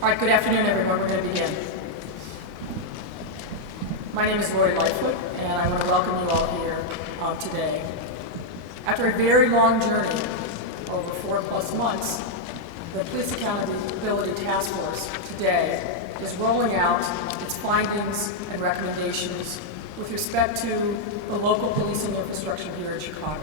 All right, good afternoon, everyone. We're going to begin. My name is Lori Lightfoot, and I want to welcome you all here today. After a very long journey, over 4+ months, the Police Accountability Task Force today is rolling out its findings and recommendations with respect to the local policing infrastructure here in Chicago.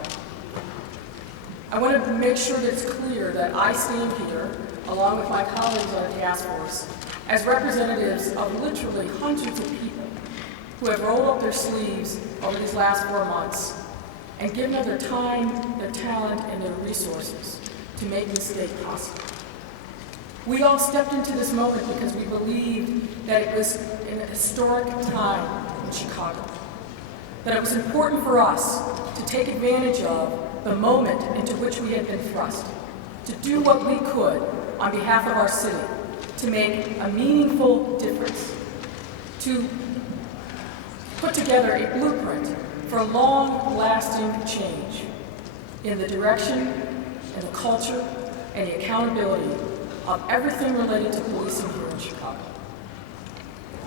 I want to make sure that it's clear that I stand here, along with my colleagues on the task force, as representatives of literally hundreds of people who have rolled up their sleeves over these last 4 months and given of their time, their talent, and their resources to make this day possible. We all stepped into this moment because we believed that it was an historic time in Chicago, that it was important for us to take advantage of the moment into which we had been thrust, to do what we could on behalf of our city, to make a meaningful difference, to put together a blueprint for long-lasting change in the direction and the culture and the accountability of everything related to policing here in Chicago.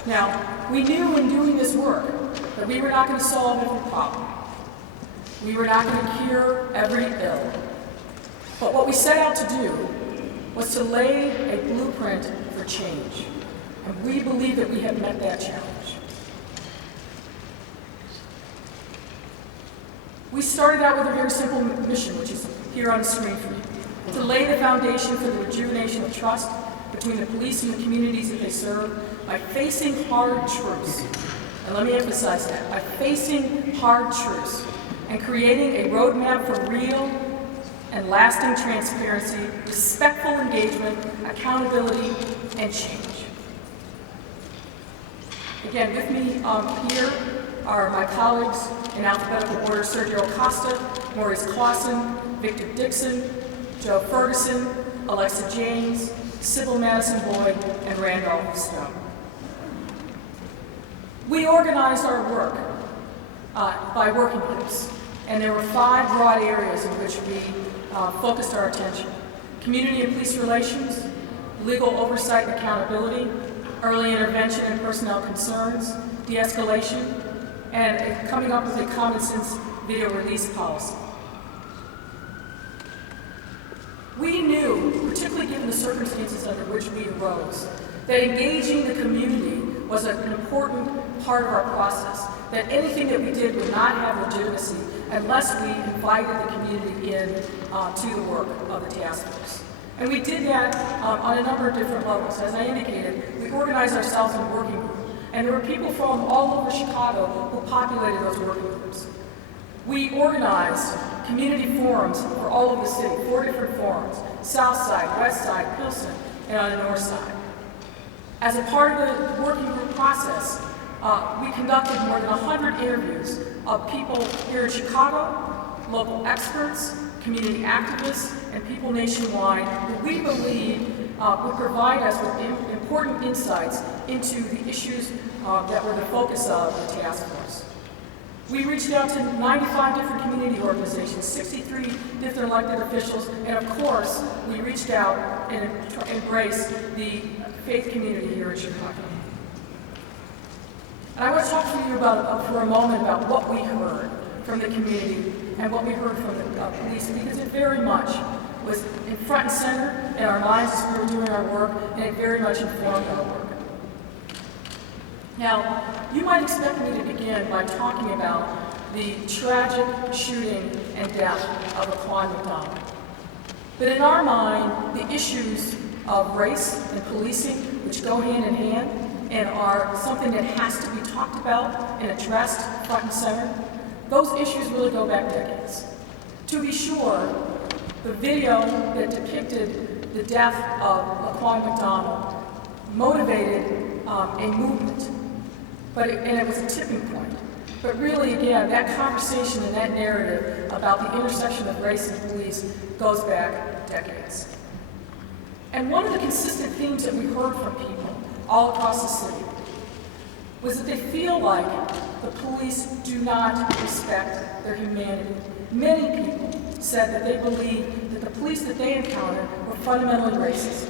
Now, we knew in doing this work that we were not going to solve every problem. We were not going to cure every ill. But what we set out to do was to lay a blueprint for change. And we believe that we have met that challenge. We started out with a very simple mission, which is here on the screen for you, to lay the foundation for the rejuvenation of trust between the police and the communities that they serve by facing hard truths. And let me emphasize that, by facing hard truths and creating a roadmap for real and lasting transparency, respectful engagement, accountability, and change. Again, with me here are my colleagues in alphabetical order: Sergio Acosta, Maurice Clausen, Victor Dixon, Joe Ferguson, Alexa James, Sybil Madison Boyd, and Randolph Stone. We organized our work by working groups, and there were 5 broad areas in which we focused our attention: community and police relations, legal oversight and accountability, early intervention and personnel concerns, de-escalation, and coming up with a common sense video release policy. We knew, particularly given the circumstances under which we arose, that engaging the community was an important part of our process, that anything that we did would not have legitimacy unless we invited the community in to the work of the task force. And we did that on a number of different levels. As I indicated, we organized ourselves in working groups, and there were people from all over Chicago who populated those working groups. We organized community forums for all over the city, 4 different forums: South Side, West Side, Pilsen, and on the North Side. As a part of the working group process, we conducted more than 100 interviews of people here in Chicago, local experts, community activists, and people nationwide who we believe would provide us with important insights into the issues that were the focus of the task force. We reached out to 95 different community organizations, 63 different elected officials, and of course, we reached out and embraced the faith community here in Chicago. And I want to talk to you for a moment about what we heard from the community and what we heard from the police, because it very much was in front and center in our minds as we were doing our work, and it very much informed our work. Now, you might expect me to begin by talking about the tragic shooting and death of Laquan McDonald. But in our mind, the issues of race and policing, which go hand in hand and are something that has to be talked about and addressed front and center, those issues really go back decades. To be sure, the video that depicted the death of Laquan McDonald motivated a movement, and it was a tipping point. But really, again, that conversation and that narrative about the intersection of race and police goes back decades. And one of the consistent themes that we heard from people all across the city was that they feel like the police do not respect their humanity. Many people said that they believe that the police that they encountered were fundamentally racist.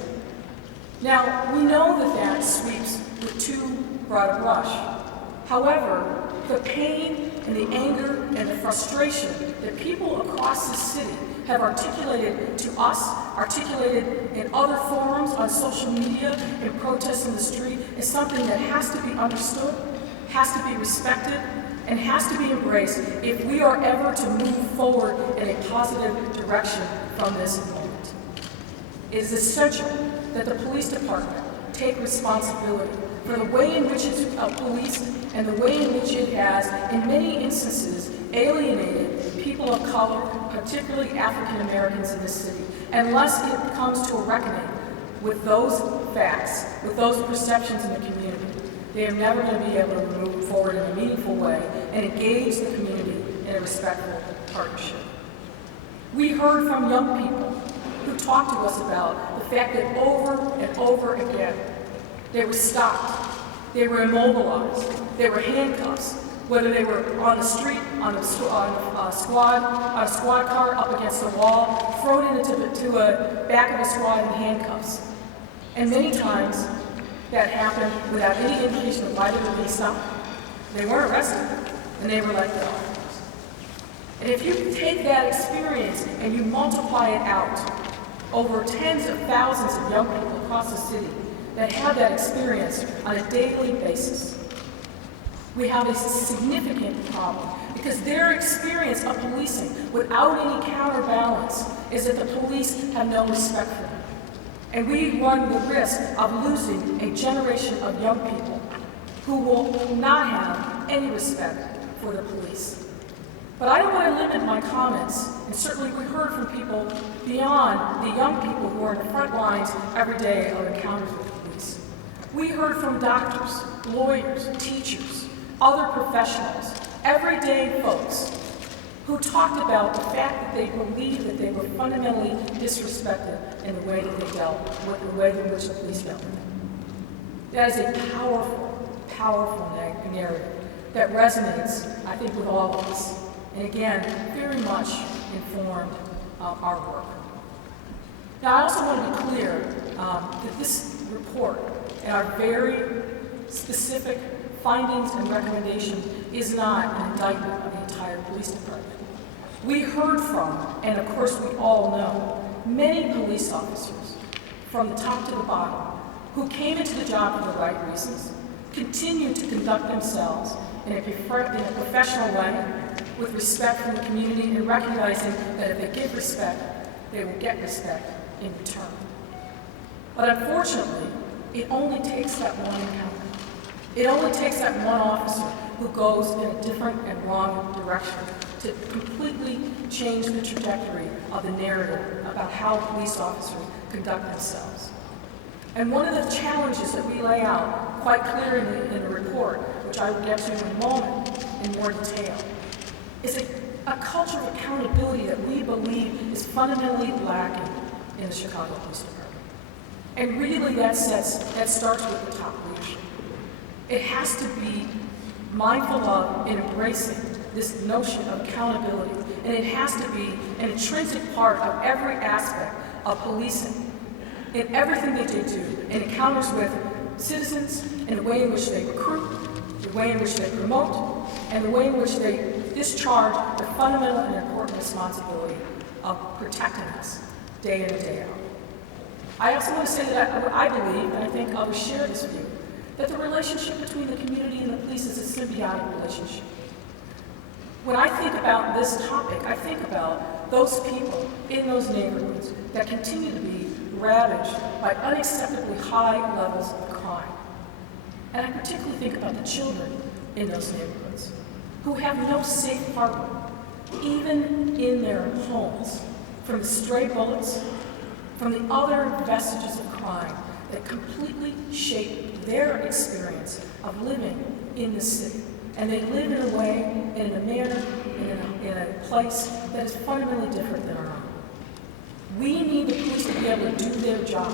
Now, we know that sweeps with too broad a brush. However, the pain and the anger and the frustration that people across this city have articulated to us, articulated in other forums on social media and protests in the street is something that has to be understood, has to be respected, and has to be embraced if we are ever to move forward in a positive direction from this moment. It is essential that the police department take responsibility for the way in which it's policed and the way in which it has, in many instances, alienated people of color, particularly African Americans in this city, unless it comes to a reckoning with those facts, with those perceptions in the community. They are never going to be able to move forward in a meaningful way and engage the community in a respectful partnership. We heard from young people who talked to us about the fact that over and over again, they were stopped, they were immobilized, they were handcuffs, whether they were on the street, on a squad car up against a wall, thrown into the back of a squad in handcuffs. And many times that happened without any indication of why they were being stopped. They weren't arrested, and they were let go. And if you take that experience and you multiply it out over tens of thousands of young people across the city that have that experience on a daily basis, we have a significant problem because their experience of policing without any counterbalance is that the police have no respect for them. And we run the risk of losing a generation of young people who will not have any respect for the police. But I don't want to limit my comments, and certainly we heard from people beyond the young people who are in the front lines every day of encounters with police. We heard from doctors, lawyers, teachers, other professionals, everyday folks who talked about the fact that they believed that they were fundamentally disrespected in the way that they dealt with the way in which the police dealt with them. That is a powerful, powerful narrative that resonates, I think, with all of us. And again, very much informed our work. Now, I also want to be clear that this report and our very specific findings and recommendations is not an indictment of the entire police department. We heard from, and of course we all know, many police officers from the top to the bottom who came into the job for the right reasons, continue to conduct themselves in a professional way with respect from the community and recognizing that if they give respect, they will get respect in return. But unfortunately, it only takes that one encounter. It only takes that one officer who goes in a different and wrong direction to completely change the trajectory of the narrative about how police officers conduct themselves. And one of the challenges that we lay out quite clearly in the report, which I will get to in a moment in more detail, is a culture of accountability that we believe is fundamentally lacking in the Chicago Police Department. And really that starts with the top leadership. It has to be mindful of and embracing this notion of accountability, and it has to be an intrinsic part of every aspect of policing, in everything that they do, in encounters with citizens, in the way in which they recruit, the way in which they promote, and the way in which they discharge their fundamental and important responsibility of protecting us day in and day out. I also want to say that I believe, and I think others share this view, that the relationship between the community and the police is a symbiotic relationship. When I think about this topic, I think about those people in those neighborhoods that continue to be ravaged by unacceptably high levels of crime. And I particularly think about the children in those neighborhoods who have no safe harbor, even in their homes, from the stray bullets, from the other vestiges of crime that completely shape their experience of living in the city. And they live in a way, in a manner, in a place that is fundamentally different than our own. We need the police to be able to do their job,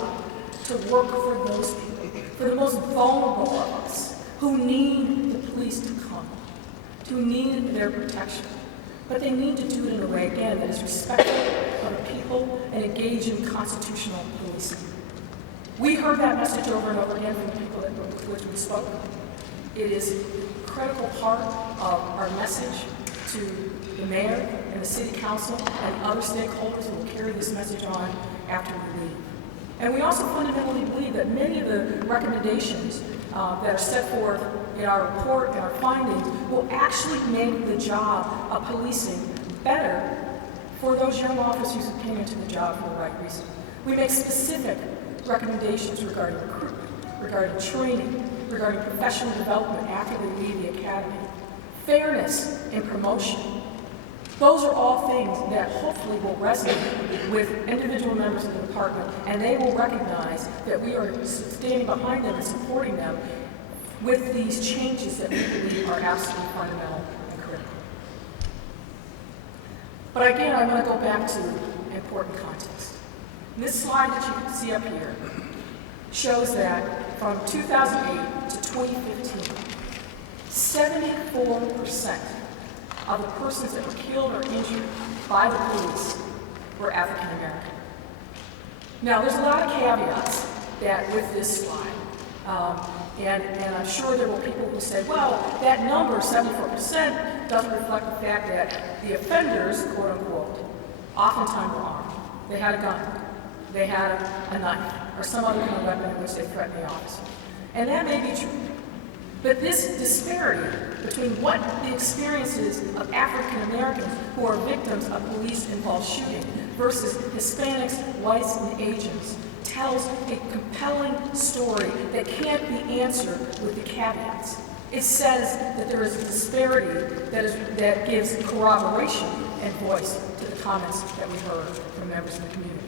to work for those people, for the most vulnerable of us, who need the police to come, who need their protection. But they need to do it in a way, again, that is respectful of the people and engage in constitutional policing. We heard that message over and over again from the people with which we spoke. It is a critical part of our message to the mayor and the city council and other stakeholders who will carry this message on after we leave. And we also fundamentally believe that many of the recommendations that are set forth in our report and our findings will actually make the job of policing better for those young officers who came into the job for the right reason. We make specific recommendations regarding recruitment, regarding training, regarding professional development after they leave the academy, fairness in promotion. Those are all things that hopefully will resonate with individual members of the department, and they will recognize that we are standing behind them and supporting them with these changes that we believe are absolutely fundamental and critical. But again, I want to go back to important context. This slide that you can see up here shows that from 2008 to 2015, 74% of the persons that were killed or injured by the police were African American. Now, there's a lot of caveats that with this slide, and I'm sure there were people who say, well, that number, 74%, doesn't reflect the fact that the offenders, quote unquote, oftentimes were armed. They had a gun, they had a knife, or some other kind of weapon in which they threatened the officer. And that may be true. But this disparity between what the experiences of African Americans who are victims of police-involved shooting versus Hispanics, whites, and Asians tells a compelling story that can't be answered with the caveats. It says that there is a disparity that gives corroboration and voice to the comments that we heard from members of the community.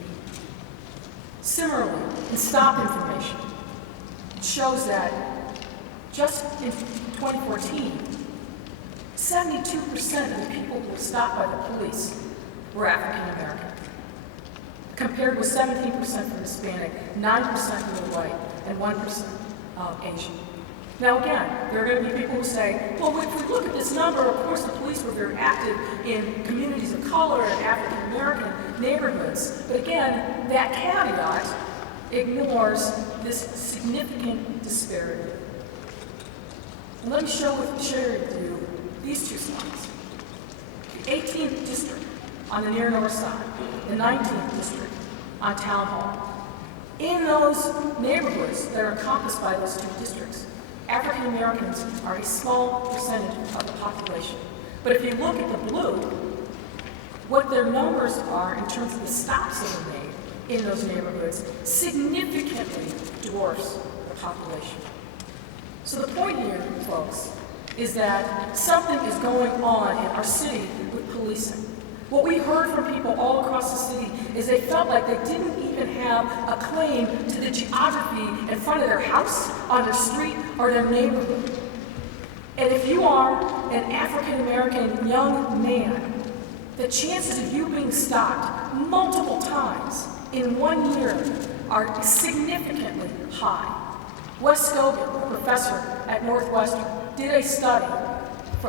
Similarly, in stop information, it shows that just in 2014, 72% of the people who were stopped by the police were African American, compared with 17% for Hispanic, 9% for the white, and 1% Asian. Now again, there are going to be people who say, well, if we look at this number, of course the police were very active in communities of color and African American neighborhoods. But again, that caveat ignores this significant disparity. And let me share with you these two slides. The 18th district on the near north side, the 19th district on Town Hall. In those neighborhoods that are encompassed by those two districts, African Americans are a small percentage of the population. But if you look at the blue, what their numbers are in terms of the stops that are made in those neighborhoods significantly dwarfs the population. So the point here, folks, is that something is going on in our city with policing. What we heard from people all across the city is they felt like they didn't even have a claim to the geography in front of their house, on their street, or their neighborhood. And if you are an African American young man, the chances of you being stopped multiple times in 1 year are significantly high. Wes Scobie, a professor at Northwestern, did a study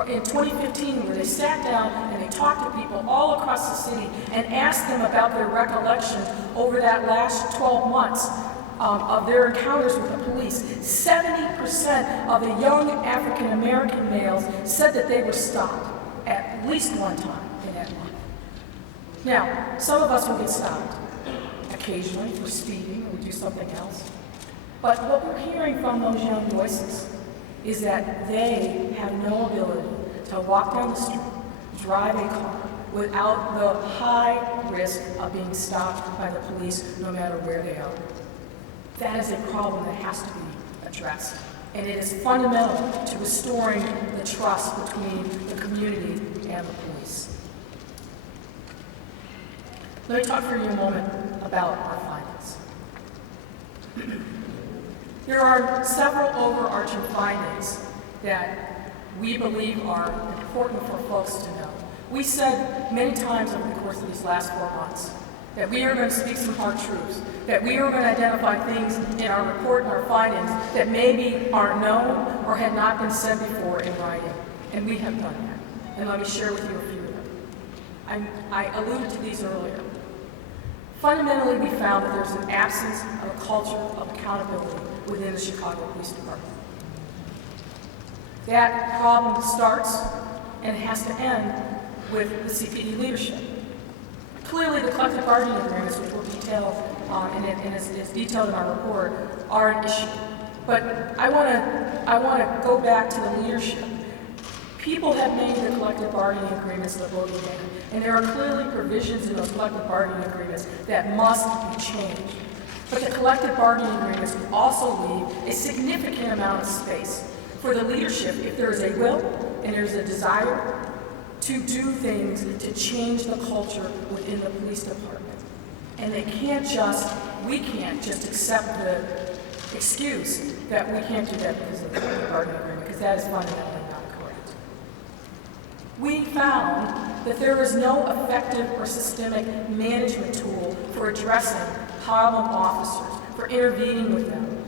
in 2015 where they sat down and they talked to people all across the city and asked them about their recollections over that last 12 months of their encounters with the police. 70% of the young African American males said that they were stopped at least one time in that month. Now, some of us will get stopped occasionally for speeding or do something else. But what we're hearing from those young voices is that they have no ability to walk down the street, drive a car, without the high risk of being stopped by the police no matter where they are. That is a problem that has to be addressed. And it is fundamental to restoring the trust between the community and the police. Let me talk for you a moment about our findings. There are several overarching findings that we believe are important for folks to know. We said many times over the course of these last 4 months that we are going to speak some hard truths, that we are going to identify things in our report and our findings that maybe aren't known or had not been said before in writing. And we have done that. And let me share with you a few of them. I alluded to these earlier. Fundamentally, we found that there's an absence of a culture of accountability within the Chicago Police Department. That problem starts and has to end with the CPD leadership. Clearly, the collective bargaining agreements, which we'll detail, and it's detailed in our report, are an issue. But I want to go back to the leadership. People have made the collective bargaining agreements the bogeyman, and there are clearly provisions in those collective bargaining agreements that must be changed. But the collective bargaining agreements also leave a significant amount of space for the leadership, if there is a will and there's a desire to do things to change the culture within the police department. And we can't just accept the excuse that we can't do that because of the collective bargaining agreement, because that is fundamentally not correct. We found that there is no effective or systemic management tool for addressing problem officers, for intervening with them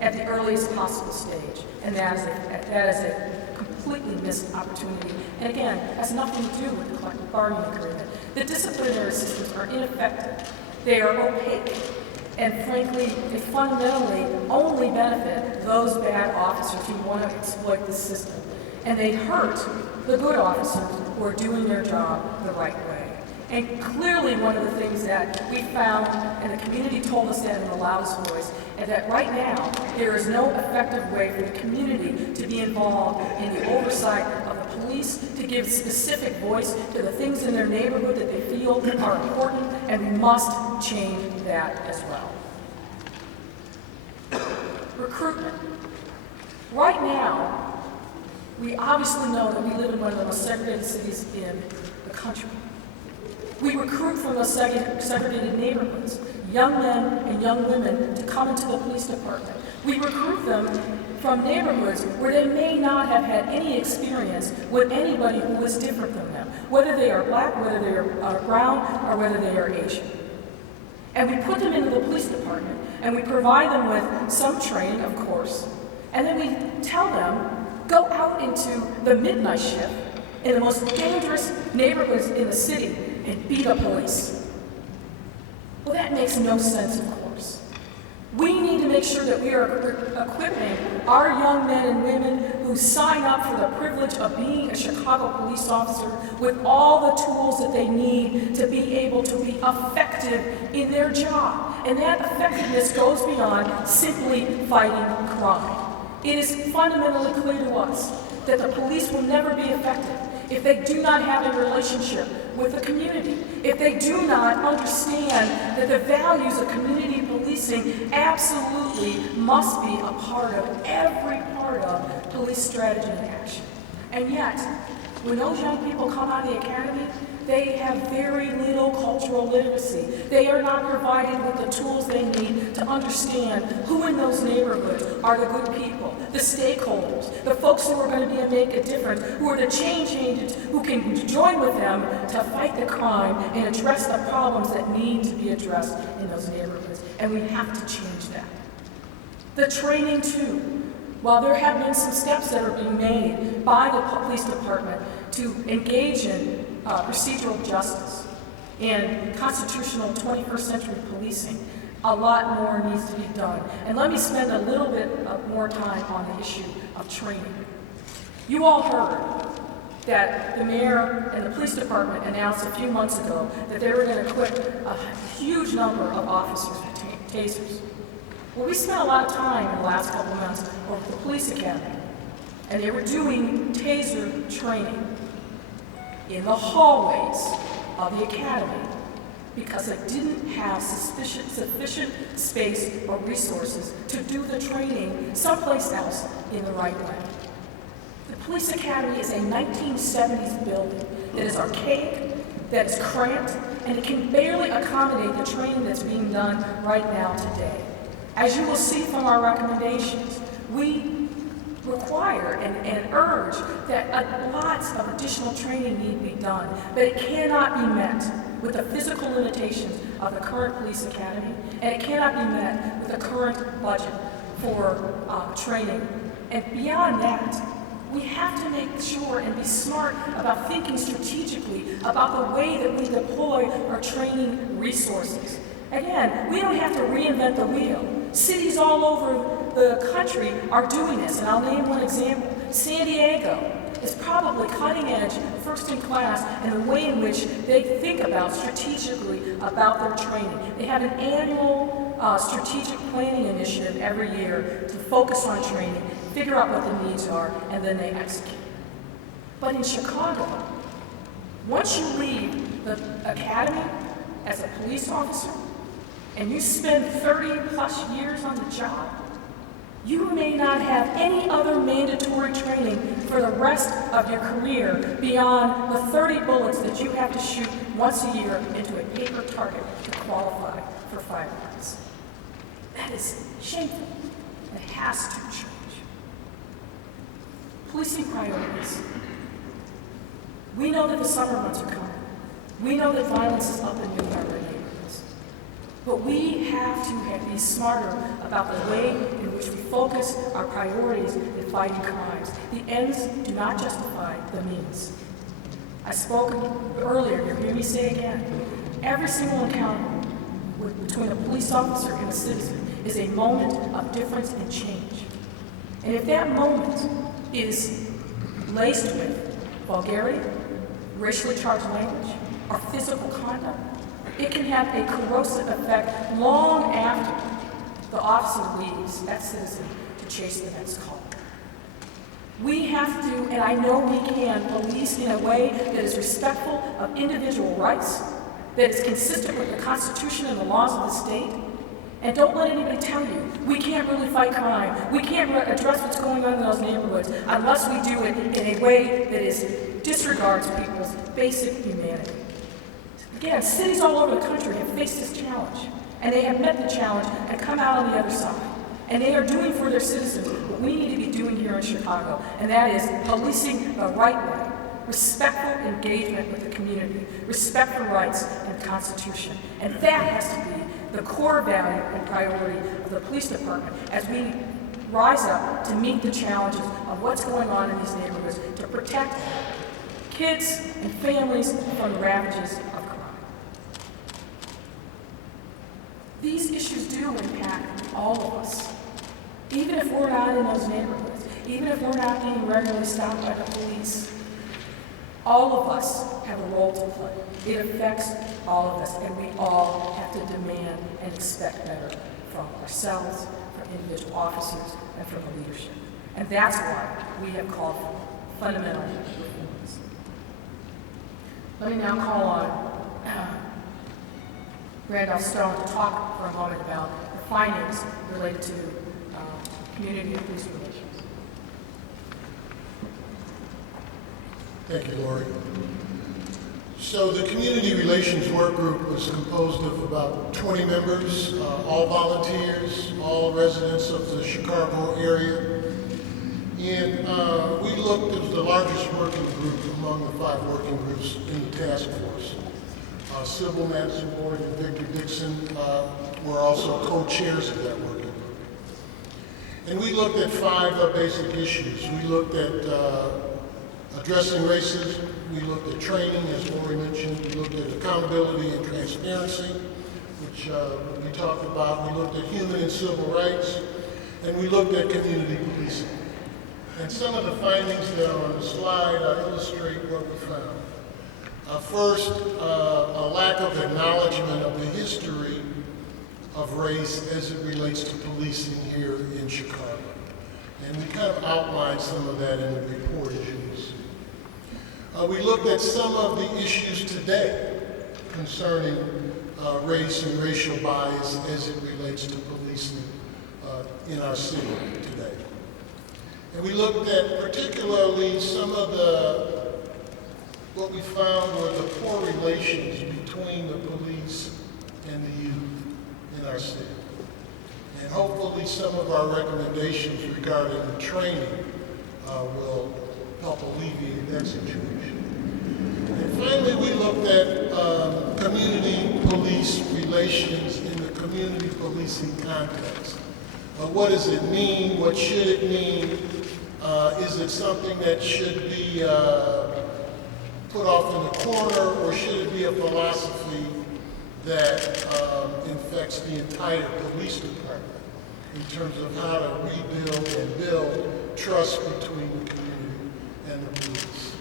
at the earliest possible stage. And that is a completely missed opportunity. And again, has nothing to do with the collective bargaining agreement. The disciplinary systems are ineffective. They are opaque. And frankly, they fundamentally only benefit those bad officers who want to exploit the system. And they hurt the good officers who are doing their job the right way. And clearly one of the things that we found, and the community told us that in the loudest voice, is that right now there is no effective way for the community to be involved in the oversight of the police, to give specific voice to the things in their neighborhood that they feel are important, and we must change that as well. Recruitment. Right now, we obviously know that we live in one of the most segregated cities in the country. We recruit from those segregated neighborhoods, young men and young women to come into the police department. We recruit them from neighborhoods where they may not have had any experience with anybody who was different from them, whether they are black, whether they are brown, or whether they are Asian. And we put them into the police department, and we provide them with some training, of course, and then we tell them, go out into the midnight shift in the most dangerous neighborhoods in the city and beat up police. Well, that makes no sense, of course. We need to make sure that we are equipping our young men and women who sign up for the privilege of being a Chicago police officer with all the tools that they need to be able to be effective in their job. And that effectiveness goes beyond simply fighting crime. It is fundamentally clear to us that the police will never be effective if they do not have a relationship with the community, if they do not understand that the values of community policing absolutely must be a part of every part of police strategy and action. And yet, when those young people come out of the academy, they have very little cultural literacy. They are not provided with the tools they need to understand who in those neighborhoods are the good people, the stakeholders, the folks who are going to make a difference, who are the change agents, who can join with them to fight the crime and address the problems that need to be addressed in those neighborhoods. And we have to change that. The training, too. While there have been some steps that are being made by the police department to engage in procedural justice and constitutional 21st century policing, a lot more needs to be done. And let me spend a little bit more time on the issue of training. You all heard that the mayor and the police department announced a few months ago that they were going to equip a huge number of officers with tasers. Well, we spent a lot of time in the last couple of months over the police academy, and they were doing taser training in the hallways of the academy because they didn't have sufficient space or resources to do the training someplace else in the right way. The police academy is a 1970s building that is archaic, that is cramped, and it can barely accommodate the training that's being done right now today. As you will see from our recommendations, we require and urge that lots of additional training need to be done, but it cannot be met with the physical limitations of the current police academy, and it cannot be met with the current budget for training. And beyond that, we have to make sure and be smart about thinking strategically about the way that we deploy our training resources. Again, we don't have to reinvent the wheel. Cities all over the country are doing this, and I'll name one example. San Diego is probably cutting edge, first in class, in the way in which they think about strategically about their training. They have an annual strategic planning initiative every year to focus on training, figure out what the needs are, and then they execute. But in Chicago, once you leave the academy as a police officer, and you spend 30 plus years on the job, you may not have any other mandatory training for the rest of your career beyond the 30 bullets that you have to shoot once a year into a paper target to qualify for firearms. That is shameful. It has to change. Policing priorities. We know that the summer months are coming. We know that violence is up and moving our neighborhoods. But we have to be smarter about the way in which we focus our priorities in fighting crimes. The ends do not justify the means. I spoke earlier, you'll hear me say again, every single encounter between a police officer and a citizen is a moment of difference and change. And if that moment is laced with vulgarity, racially charged language, or physical conduct, it can have a corrosive effect long after the officer leaves that citizen to chase the next call. We have to, and I know we can, police in a way that is respectful of individual rights, that is consistent with the Constitution and the laws of the state. And don't let anybody tell you, we can't really fight crime. We can't address what's going on in those neighborhoods unless we do it in a way that disregards people's basic humanity. Again, cities all over the country have faced this challenge, and they have met the challenge and come out on the other side. And they are doing for their citizens what we need to be doing here in Chicago, and that is policing the right way, respectful engagement with the community, respect for rights and the Constitution. And that has to be the core value and priority of the police department as we rise up to meet the challenges of what's going on in these neighborhoods to protect kids and families from the ravages of crime. These issues do impact all of us. Even if we're not in those neighborhoods, even if we're not being regularly stopped by the police, all of us have a role to play. It affects all of us, and we all have to demand and expect better from ourselves, from individual officers, and from the leadership. And that's why we have called for fundamental reforms. Let me now call on Randolph Stone to talk for a moment about the findings related to community and police relations. Thank you, Lori. So the Community Relations Work Group was composed of about 20 members, all volunteers, all residents of the Chicago area. And we looked at the largest working group among the 5 working groups in the task force. Sybil Madison-Ward and Victor Dixon were also co-chairs of that working group. And we looked at 5 basic issues. We looked at addressing racism, we looked at training, as Lori mentioned, we looked at accountability and transparency, which we talked about, we looked at human and civil rights, and we looked at community policing. And some of the findings that are on the slide illustrate what we found. First, a lack of acknowledgement of the history of race as it relates to policing here in Chicago. And we kind of outlined some of that in the report, as you will see. We looked at some of the issues today concerning race and racial bias as it relates to policing in our city today. And we looked at particularly some of what we found were the poor relations between the police and the youth in our city. And hopefully some of our recommendations regarding the training will help alleviate that situation. And finally, we looked at community police relations in the community policing context. What does it mean? What should it mean? Is it something that should be put off in the corner, or should it be a philosophy that infects the entire police department in terms of how to rebuild and build trust between the community and the police?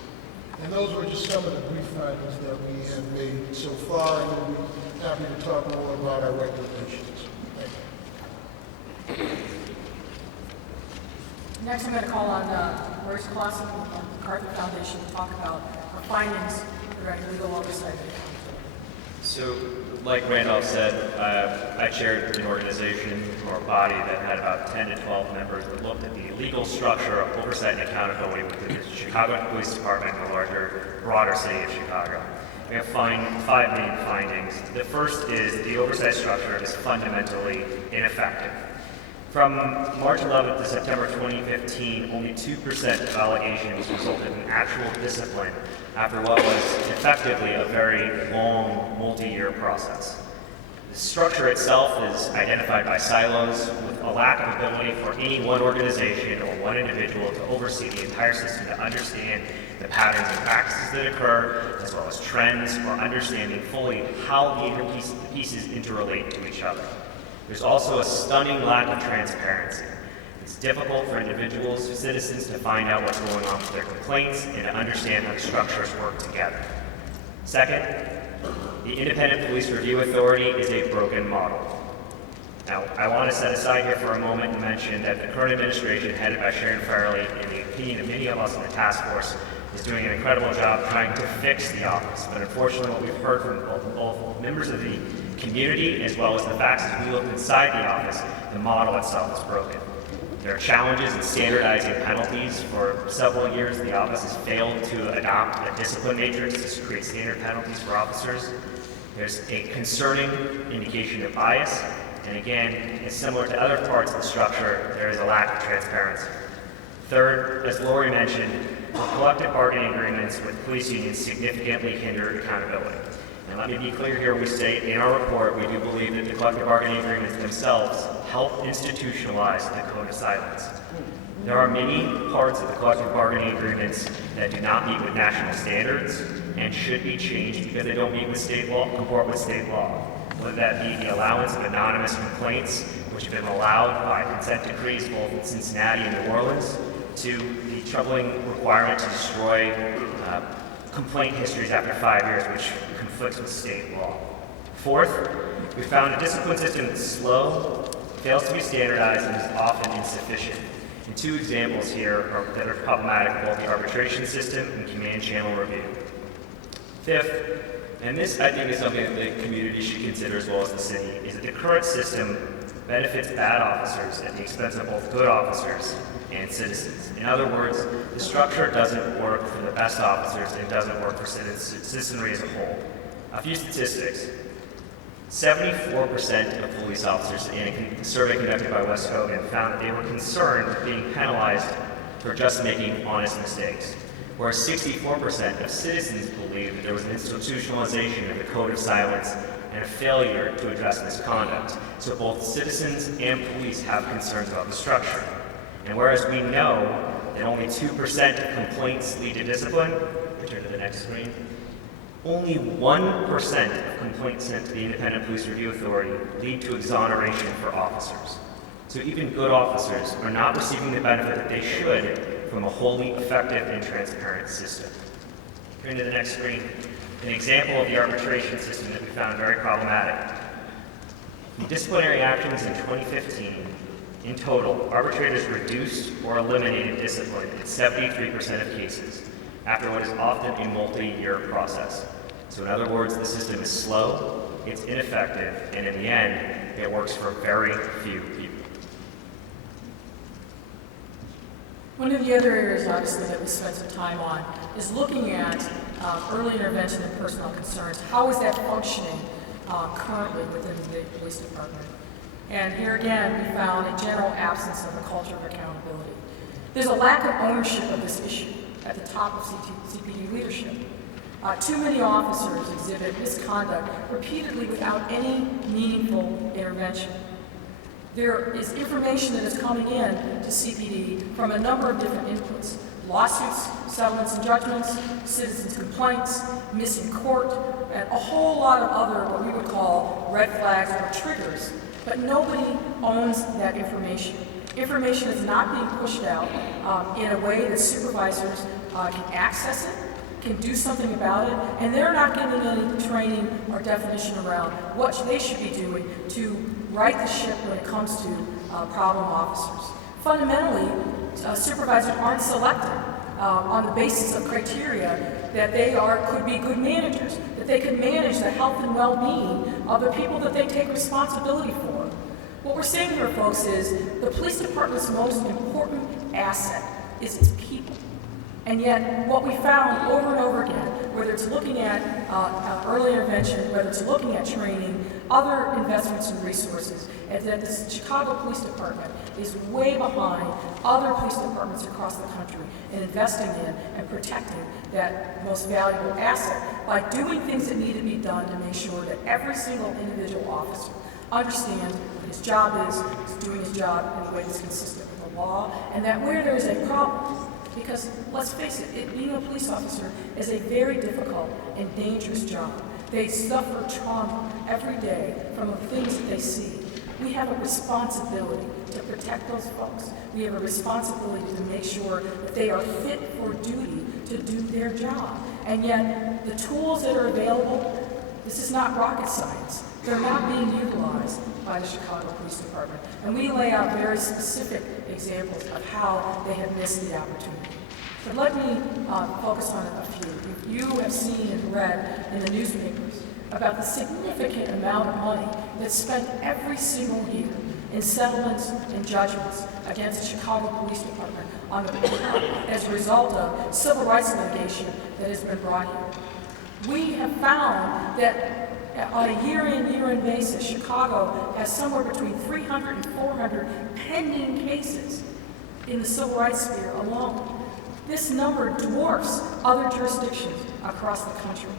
And those were just some of the brief findings that we have made so far, and we'll be happy to talk more about our recommendations. Thank you. Next, I'm going to call on Royce Clausen from the MacArthur Foundation to talk about our findings regarding legal oversight. So, like Randolph said, I chaired an organization or a body that had about 10 to 12 members that looked at the legal structure of oversight and accountability within the Chicago Police Department and the larger, broader city of Chicago. We have five main findings. The first is the oversight structure is fundamentally ineffective. From March 11th to September 2015, only 2% of allegations resulted in actual discipline after what was effectively a very long, multi-year process. The structure itself is identified by silos with a lack of ability for any one organization or one individual to oversee the entire system to understand the patterns and practices that occur, as well as trends, or understanding fully how the pieces interrelate to each other. There's also a stunning lack of transparency. It's difficult for individuals, citizens, to find out what's going on with their complaints and to understand how the structures work together. Second, the Independent Police Review Authority is a broken model. Now, I want to set aside here for a moment and mention that the current administration, headed by Sharon Farrelly, in the opinion of many of us in the task force, is doing an incredible job trying to fix the office. But unfortunately, what we've heard from both members of the community as well as the facts as we look inside the office, the model itself is broken. There are challenges in standardizing penalties. For several years, the office has failed to adopt a discipline matrix to create standard penalties for officers. There's a concerning indication of bias, and again, it's similar to other parts of the structure, there is a lack of transparency. Third, as Lori mentioned, collective bargaining agreements with police unions significantly hinder accountability. And let me be clear here, we state in our report, we do believe that the collective bargaining agreements themselves help institutionalize the code of silence. There are many parts of the collective bargaining agreements that do not meet with national standards and should be changed because they don't meet with state law, comport with state law. Whether that be the allowance of anonymous complaints, which have been allowed by consent decrees both in Cincinnati and New Orleans, to the troubling requirement to destroy complaint histories after 5 years, which conflicts with state law. Fourth, we found a discipline system that's slow, fails to be standardized, and is often insufficient. And two examples here that are problematic, both the arbitration system and command channel review. Fifth, and this I think is something that the community should consider as well as the city, is that the current system benefits bad officers at the expense of both good officers and citizens. In other words, the structure doesn't work for the best officers and doesn't work for citizenry as a whole. A few statistics. 74% of police officers in a survey conducted by West Hogan found that they were concerned with being penalized for just making honest mistakes, whereas 64% of citizens believed that there was an institutionalization of the code of silence and a failure to address misconduct. So both citizens and police have concerns about the structure. And whereas we know that only 2% of complaints lead to discipline, return to the next screen, only 1% of complaints sent to the Independent Police Review Authority lead to exoneration for officers. So even good officers are not receiving the benefit that they should from a wholly effective and transparent system. Turn to the next screen. An example of the arbitration system that we found very problematic. In disciplinary actions in 2015, in total, arbitrators reduced or eliminated discipline in 73% of cases, after what is often a multi-year process. So in other words, the system is slow, it's ineffective, and in the end, it works for very few people. One of the other areas, obviously, that we spent some time on is looking at early intervention and personal concerns. How is that functioning currently within the police department? And here again, we found a general absence of a culture of accountability. There's a lack of ownership of this issue at the top of CPD leadership. Too many officers exhibit misconduct repeatedly without any meaningful intervention. There is information that is coming in to CPD from a number of different inputs: lawsuits, settlements and judgments, citizens' complaints, missing court, and a whole lot of other what we would call red flags or triggers. But nobody owns that information. Information is not being pushed out in a way that supervisors can access it, can do something about it, and they're not getting any training or definition around what they should be doing to right the ship when it comes to problem officers. Fundamentally, supervisors aren't selected on the basis of criteria that they could be good managers, that they can manage the health and well-being of the people that they take responsibility for. What we're saying here, folks, is the police department's most important asset is its people. And yet, what we found over and over again, whether it's looking at early intervention, whether it's looking at training, other investments in resources, is that the Chicago Police Department is way behind other police departments across the country in investing in and protecting that most valuable asset by doing things that need to be done to make sure that every single individual officer understands what his job is doing his job in a way that's consistent with the law, and that where there is a problem, because let's face it, being a police officer is a very difficult and dangerous job. They suffer trauma every day from the things that they see. We have a responsibility to protect those folks. We have a responsibility to make sure that they are fit for duty to do their job. And yet, the tools that are available, this is not rocket science. They're not being utilized by the Chicago Police Department. And we lay out very specific examples of how they have missed the opportunity. But let me focus on a few. You have seen and read in the newspapers about the significant amount of money that's spent every single year in settlements and judgments against the Chicago Police Department as a result of civil rights litigation that has been brought here. We have found that on a year-in, year-in basis, Chicago has somewhere between 300 and 400 pending cases in the civil rights sphere alone. This number dwarfs other jurisdictions across the country.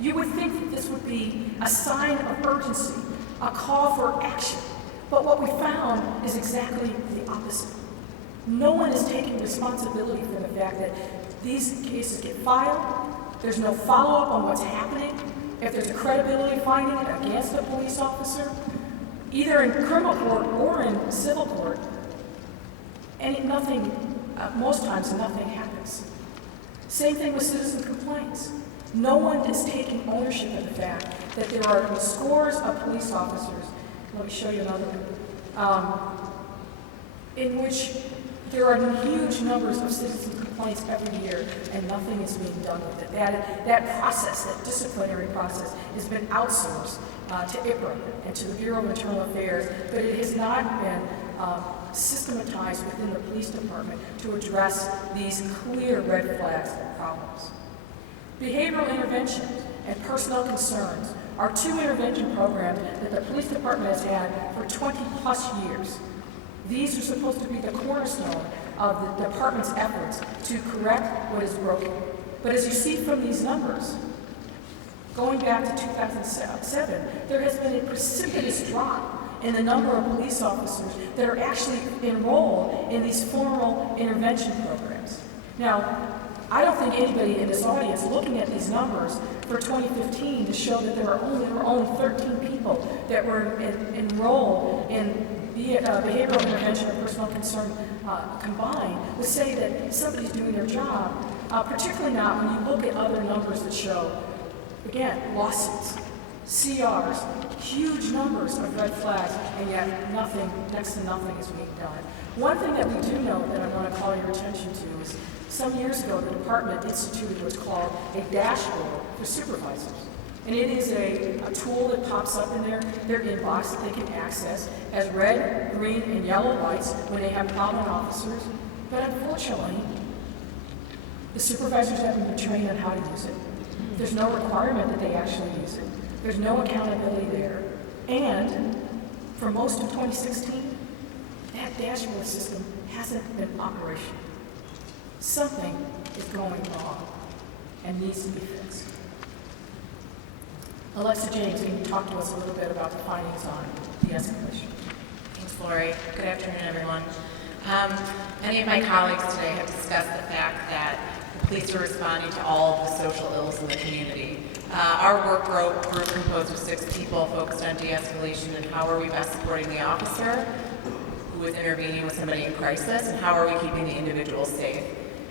You would think that this would be a sign of urgency, a call for action. But what we found is exactly the opposite. No one is taking responsibility for the fact that these cases get filed, there's no follow-up on what's happening. If there's a credibility finding against a police officer, either in criminal court or in civil court, most times nothing happens. Same thing with citizen complaints. No one is taking ownership of the fact that there are scores of police officers, let me show you another one, in which there are huge numbers of citizen complaints every year and nothing is being done with it. That process, that disciplinary process, has been outsourced to IPRA and to the Bureau of Internal Affairs, but it has not been systematized within the police department to address these clear red flags and problems. Behavioral intervention and personnel concerns are two intervention programs that the police department has had for 20 plus years. These are supposed to be the cornerstone of the department's efforts to correct what is broken. But as you see from these numbers, going back to 2007, there has been a precipitous drop in the number of police officers that are actually enrolled in these formal intervention programs. Now, I don't think anybody in this audience looking at these numbers for 2015 to show that there were only 13 people that were enrolled in behavioral intervention and personal concern combined would say that somebody's doing their job, particularly not when you look at other numbers that show, again, lawsuits, CRs, huge numbers of red flags, and yet next to nothing is being done. One thing that we do know that I want to call your attention to is some years ago the department instituted what's called a dashboard for supervisors. And it is a tool that pops up in their inbox that they can access, has red, green, and yellow lights when they have problem officers. But unfortunately, the supervisors haven't been trained on how to use it. There's no requirement that they actually use it. There's no accountability there. And for most of 2016, that dashboard system hasn't been operational. Something is going wrong and needs to be fixed. Alexa James, can you talk to us a little bit about the findings on de-escalation? Thanks, Lori. Good afternoon, everyone. Many of my colleagues today have discussed the fact that the police are responding to all of the social ills in the community. Our work group composed of 6 people focused on de-escalation and how are we best supporting the officer who is intervening with somebody in crisis, and how are we keeping the individual safe.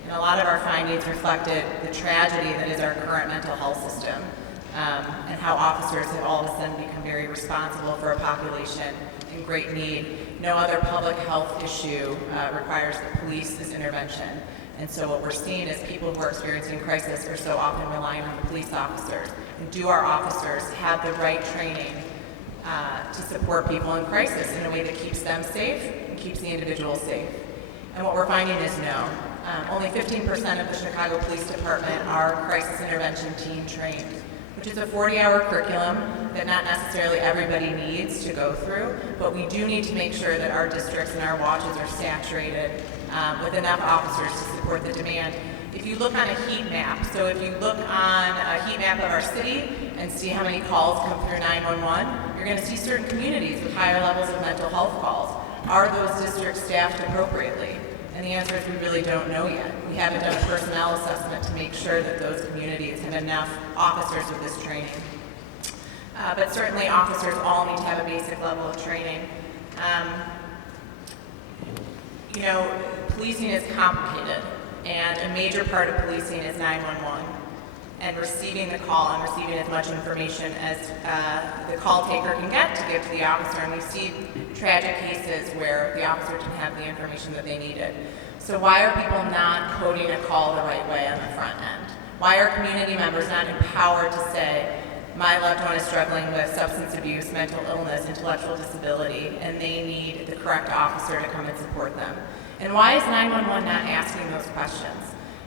And a lot of our findings reflected the tragedy that is our current mental health system, and how officers have all of a sudden become very responsible for a population in great need. No other public health issue requires the police's intervention. And so what we're seeing is people who are experiencing crisis are so often relying on the police officers. And do our officers have the right training to support people in crisis in a way that keeps them safe and keeps the individual safe? And what we're finding is no. Only 15% of the Chicago Police Department are crisis intervention team trained, which is a 40-hour curriculum that not necessarily everybody needs to go through, but we do need to make sure that our districts and our watches are saturated with enough officers to support the demand. If you look on a heat map, so if you look on a heat map of our city and see how many calls come through 911, you're going to see certain communities with higher levels of mental health calls. Are those districts staffed appropriately? And the answer is we really don't know yet. We haven't done a personnel assessment to make sure that those communities have enough officers with this training. But certainly officers all need to have a basic level of training. Policing is complicated, and a major part of policing is 911 and receiving the call and receiving as much information as the call taker can get to give to the officer. And we see tragic cases where the officer didn't have the information that they needed. So why are people not coding a call the right way on the front end? Why are community members not empowered to say, my loved one is struggling with substance abuse, mental illness, intellectual disability, and they need the correct officer to come and support them? And why is 911 not asking those questions?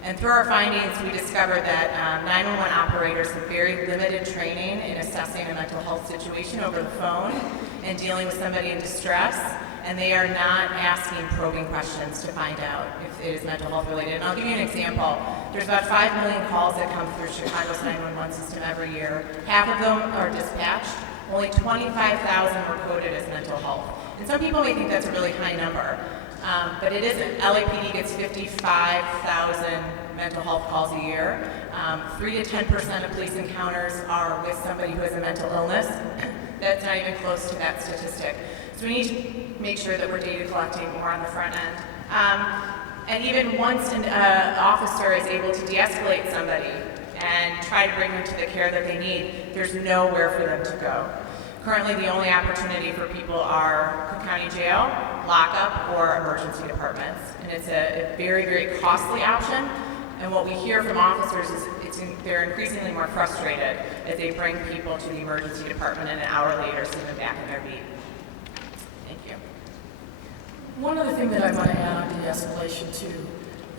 And through our findings, we discovered that 911 operators have very limited training in assessing a mental health situation over the phone and dealing with somebody in distress, and they are not asking probing questions to find out if it is mental health related. And I'll give you an example. There's about 5 million calls that come through Chicago's 911 system every year. Half of them are dispatched. Only 25,000 were coded as mental health. And some people may think that's a really high number. But it isn't. LAPD gets 55,000 mental health calls a year. 3 to 10% of police encounters are with somebody who has a mental illness. That's not even close to that statistic. So we need to make sure that we're data collecting more on the front end. And even once an officer is able to de-escalate somebody and try to bring them to the care that they need, there's nowhere for them to go. Currently, the only opportunity for people are Cook County Jail, lockup, or emergency departments. And it's a very, very costly option. And what we hear from officers is they're increasingly more frustrated as they bring people to the emergency department and an hour later see them back in their beat. Thank you. One other thing that I want to add on de-escalation too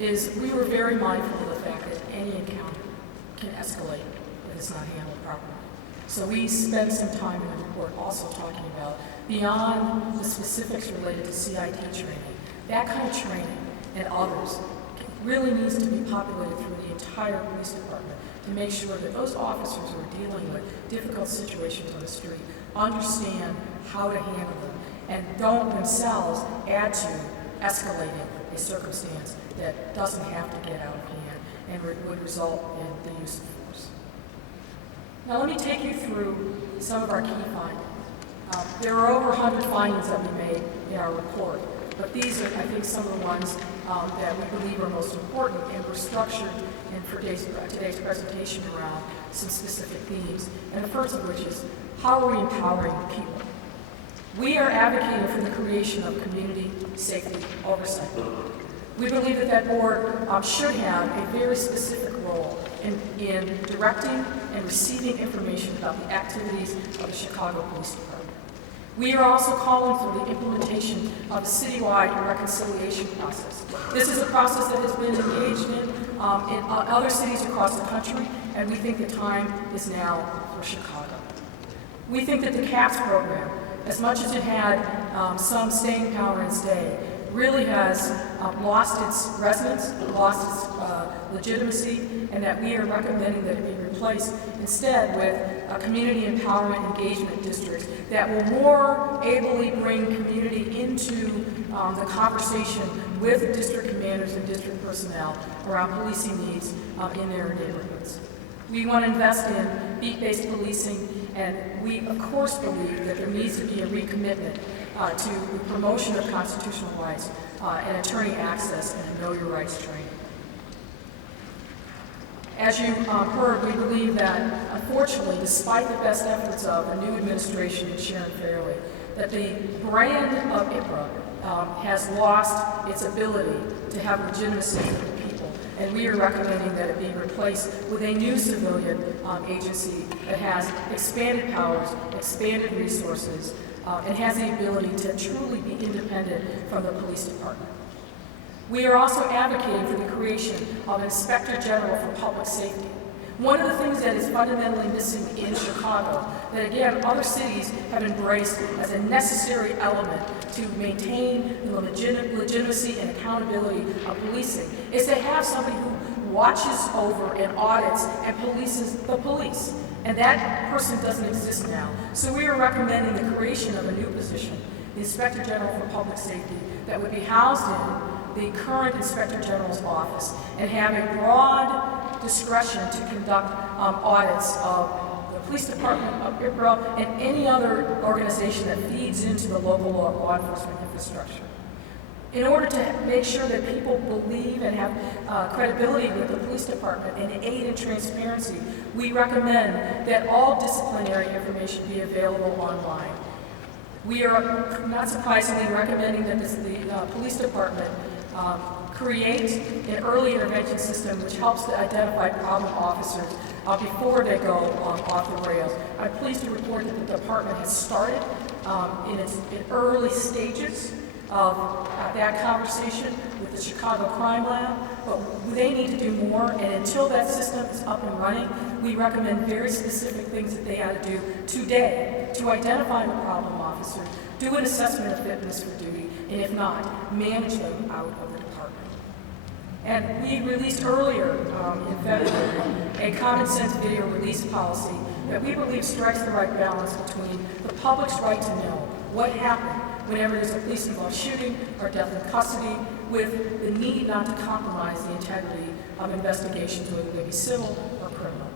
is we were very mindful of the fact that any encounter can escalate if it's not handled properly. So we spent some time in the report also talking about, beyond the specifics related to CIT training, that kind of training and others really needs to be populated through the entire police department to make sure that those officers who are dealing with difficult situations on the street understand how to handle them and don't themselves add to escalating a circumstance that doesn't have to get out of hand and would result in the use of force. Now let me take you through some of our key findings. There are over 100 findings that we made in our report, but these are, I think, some of the ones that we believe are most important, and were structured for today's presentation around some specific themes. And the first of which is, how are we empowering people? We are advocating for the creation of community safety oversight. We believe that that board should have a very specific role in directing and receiving information about the activities of the Chicago Police Department. We are also calling for the implementation of a citywide reconciliation process. This is a process that has been engaged in other cities across the country, and we think the time is now for Chicago. We think that the CAPS program, as much as it had some staying power and stay, really has lost its resonance, lost its legitimacy, and that we are recommending that it be replaced instead with community empowerment engagement districts that will more ably bring community into the conversation with district commanders and district personnel around policing needs in their neighborhoods. We want to invest in beat-based policing, and we of course believe that there needs to be a recommitment to the promotion of constitutional rights and attorney access and know your rights training. As you heard, we believe that, unfortunately, despite the best efforts of a new administration and Sharon Fairley, that the brand of IPRA has lost its ability to have legitimacy for the people. And we are recommending that it be replaced with a new civilian agency that has expanded powers, expanded resources, and has the ability to truly be independent from the police department. We are also advocating for the creation of an Inspector General for Public Safety. One of the things that is fundamentally missing in Chicago, that again other cities have embraced as a necessary element to maintain the legitimacy and accountability of policing, is to have somebody who watches over and audits and polices the police. And that person doesn't exist now. So we are recommending the creation of a new position, the Inspector General for Public Safety, that would be housed in the current Inspector General's office and have a broad discretion to conduct audits of the police department, of IPRA, and any other organization that feeds into the local law enforcement infrastructure. In order to make sure that people believe and have credibility with the police department and aid in transparency, we recommend that all disciplinary information be available online. We are, not surprisingly, recommending that the police department create an early intervention system which helps to identify problem officers before they go off the rails. I'm pleased to report that the department has started in early stages of that conversation with the Chicago Crime Lab, but they need to do more, and until that system is up and running, we recommend very specific things that they ought to do today to identify the problem officers, do an assessment of fitness for duty, and if not, manage them out of the department. And we released earlier in February a common sense video release policy that we believe strikes the right balance between the public's right to know what happened whenever there's a police-involved shooting or death in custody, with the need not to compromise the integrity of investigations, whether they be civil or criminal.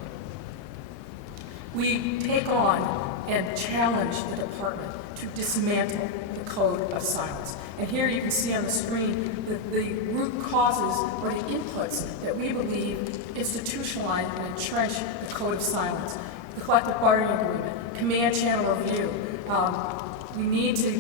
We take on and challenge the department to dismantle the code of silence. And here you can see on the screen the root causes or the inputs that we believe institutionalize and entrench the code of silence. The collective bargaining agreement, command channel review. We need to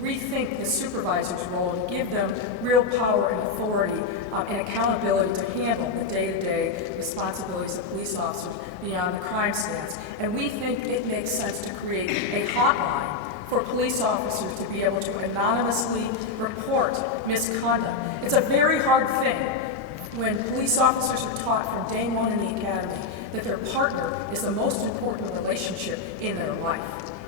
rethink the supervisor's role and give them real power and authority and accountability to handle the day-to-day responsibilities of police officers beyond the crime stance. And we think it makes sense to create a hotline for police officers to be able to anonymously report misconduct. It's a very hard thing when police officers are taught from day one in the academy that their partner is the most important relationship in their life,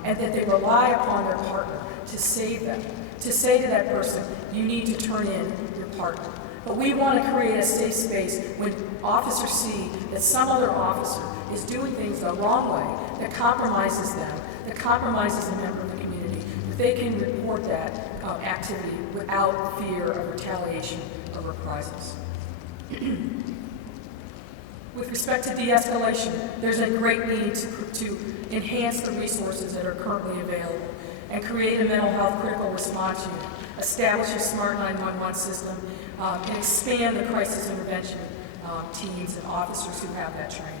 and that they rely upon their partner to save them, to say to that person, you need to turn in your partner. But we want to create a safe space when officers see that some other officer is doing things the wrong way, that compromises them, that compromises a member of the community, that they can report that activity without fear of retaliation or reprisals. With respect to de-escalation, there's a great need to enhance the resources that are currently available and create a mental health critical response unit, establish a smart 911 system, and expand the crisis intervention teams and officers who have that training.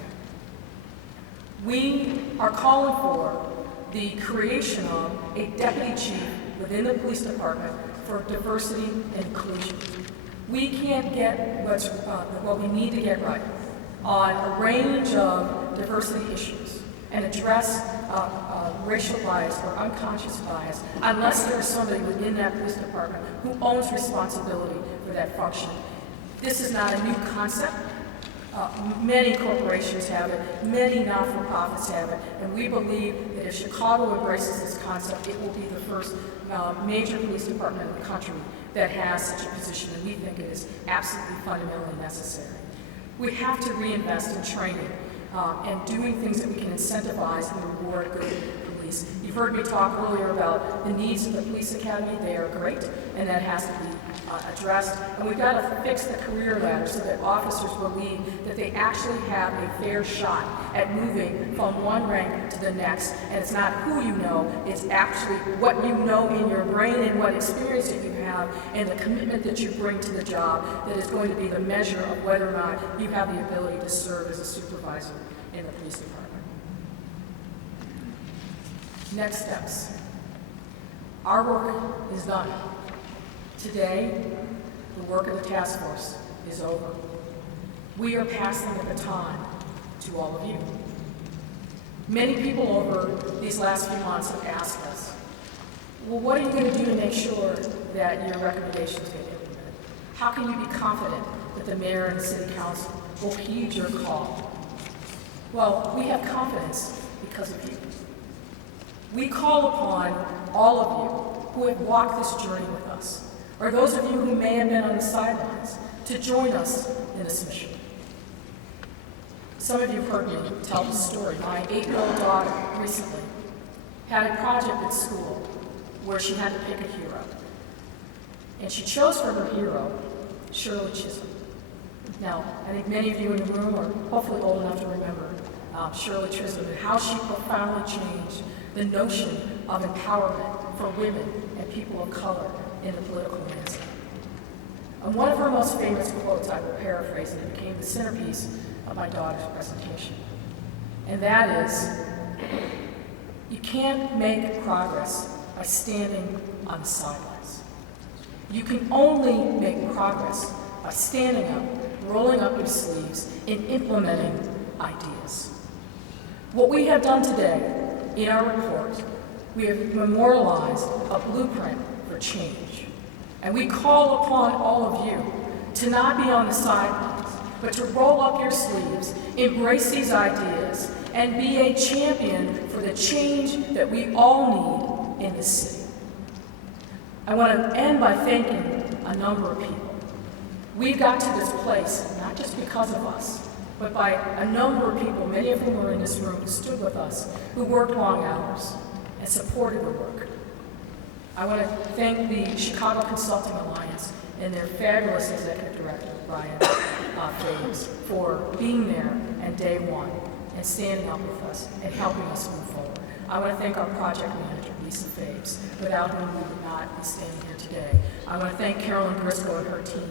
We are calling for the creation of a deputy chief within the police department for diversity and inclusion. We can't get what we need to get right on a range of diversity issues and address racial bias or unconscious bias unless there is somebody within that police department who owns responsibility for that function. This is not a new concept. Many corporations have it, many not-for-profits have it, and we believe that if Chicago embraces this concept, it will be the first major police department in the country that has such a position, and we think it is absolutely fundamentally necessary. We have to reinvest in training and doing things that we can incentivize and reward good police. You've heard me talk earlier about the needs of the police academy. They are great, and that has to be addressed. And we've got to fix the career ladder so that officers believe that they actually have a fair shot at moving from one rank to the next. And it's not who you know, it's actually what you know in your brain and what experience that you have and the commitment that you bring to the job that is going to be the measure of whether or not you have the ability to serve as a supervisor in the police department. Next steps. Our work is done. Today, the work of the task force is over. We are passing the baton to all of you. Many people over these last few months have asked us, well, what are you going to do to make sure that your recommendations get implemented? How can you be confident that the mayor and the city council will heed your call? Well, we have confidence because of you. We call upon all of you who have walked this journey with us, or those of you who may have been on the sidelines, to join us in this mission. Some of you have heard me tell the story. My 8-year-old daughter recently had a project at school where she had to pick a hero. And she chose for her hero Shirley Chisholm. Now, I think many of you in the room are hopefully old enough to remember Shirley Chisholm and how she profoundly changed the notion of empowerment for women and people of color in the political landscape. And one of her most famous quotes, I will paraphrase, and it became the centerpiece of my daughter's presentation. And that is, you can't make progress by standing on the sidelines. You can only make progress by standing up, rolling up your sleeves, and implementing ideas. What we have done today in our report, we have memorialized a blueprint for change. And we call upon all of you to not be on the sidelines, but to roll up your sleeves, embrace these ideas, and be a champion for the change that we all need in this city. I want to end by thanking a number of people. We got to this place, not just because of us, but by a number of people, many of whom are in this room, who stood with us, who worked long hours and supported the work. I want to thank the Chicago Consulting Alliance and their fabulous executive director, Brian Faves, for being there at day one and standing up with us and helping us move forward. I want to thank our project manager, Lisa Faves, without whom we would not be standing here today. I want to thank Carolyn Briscoe and her team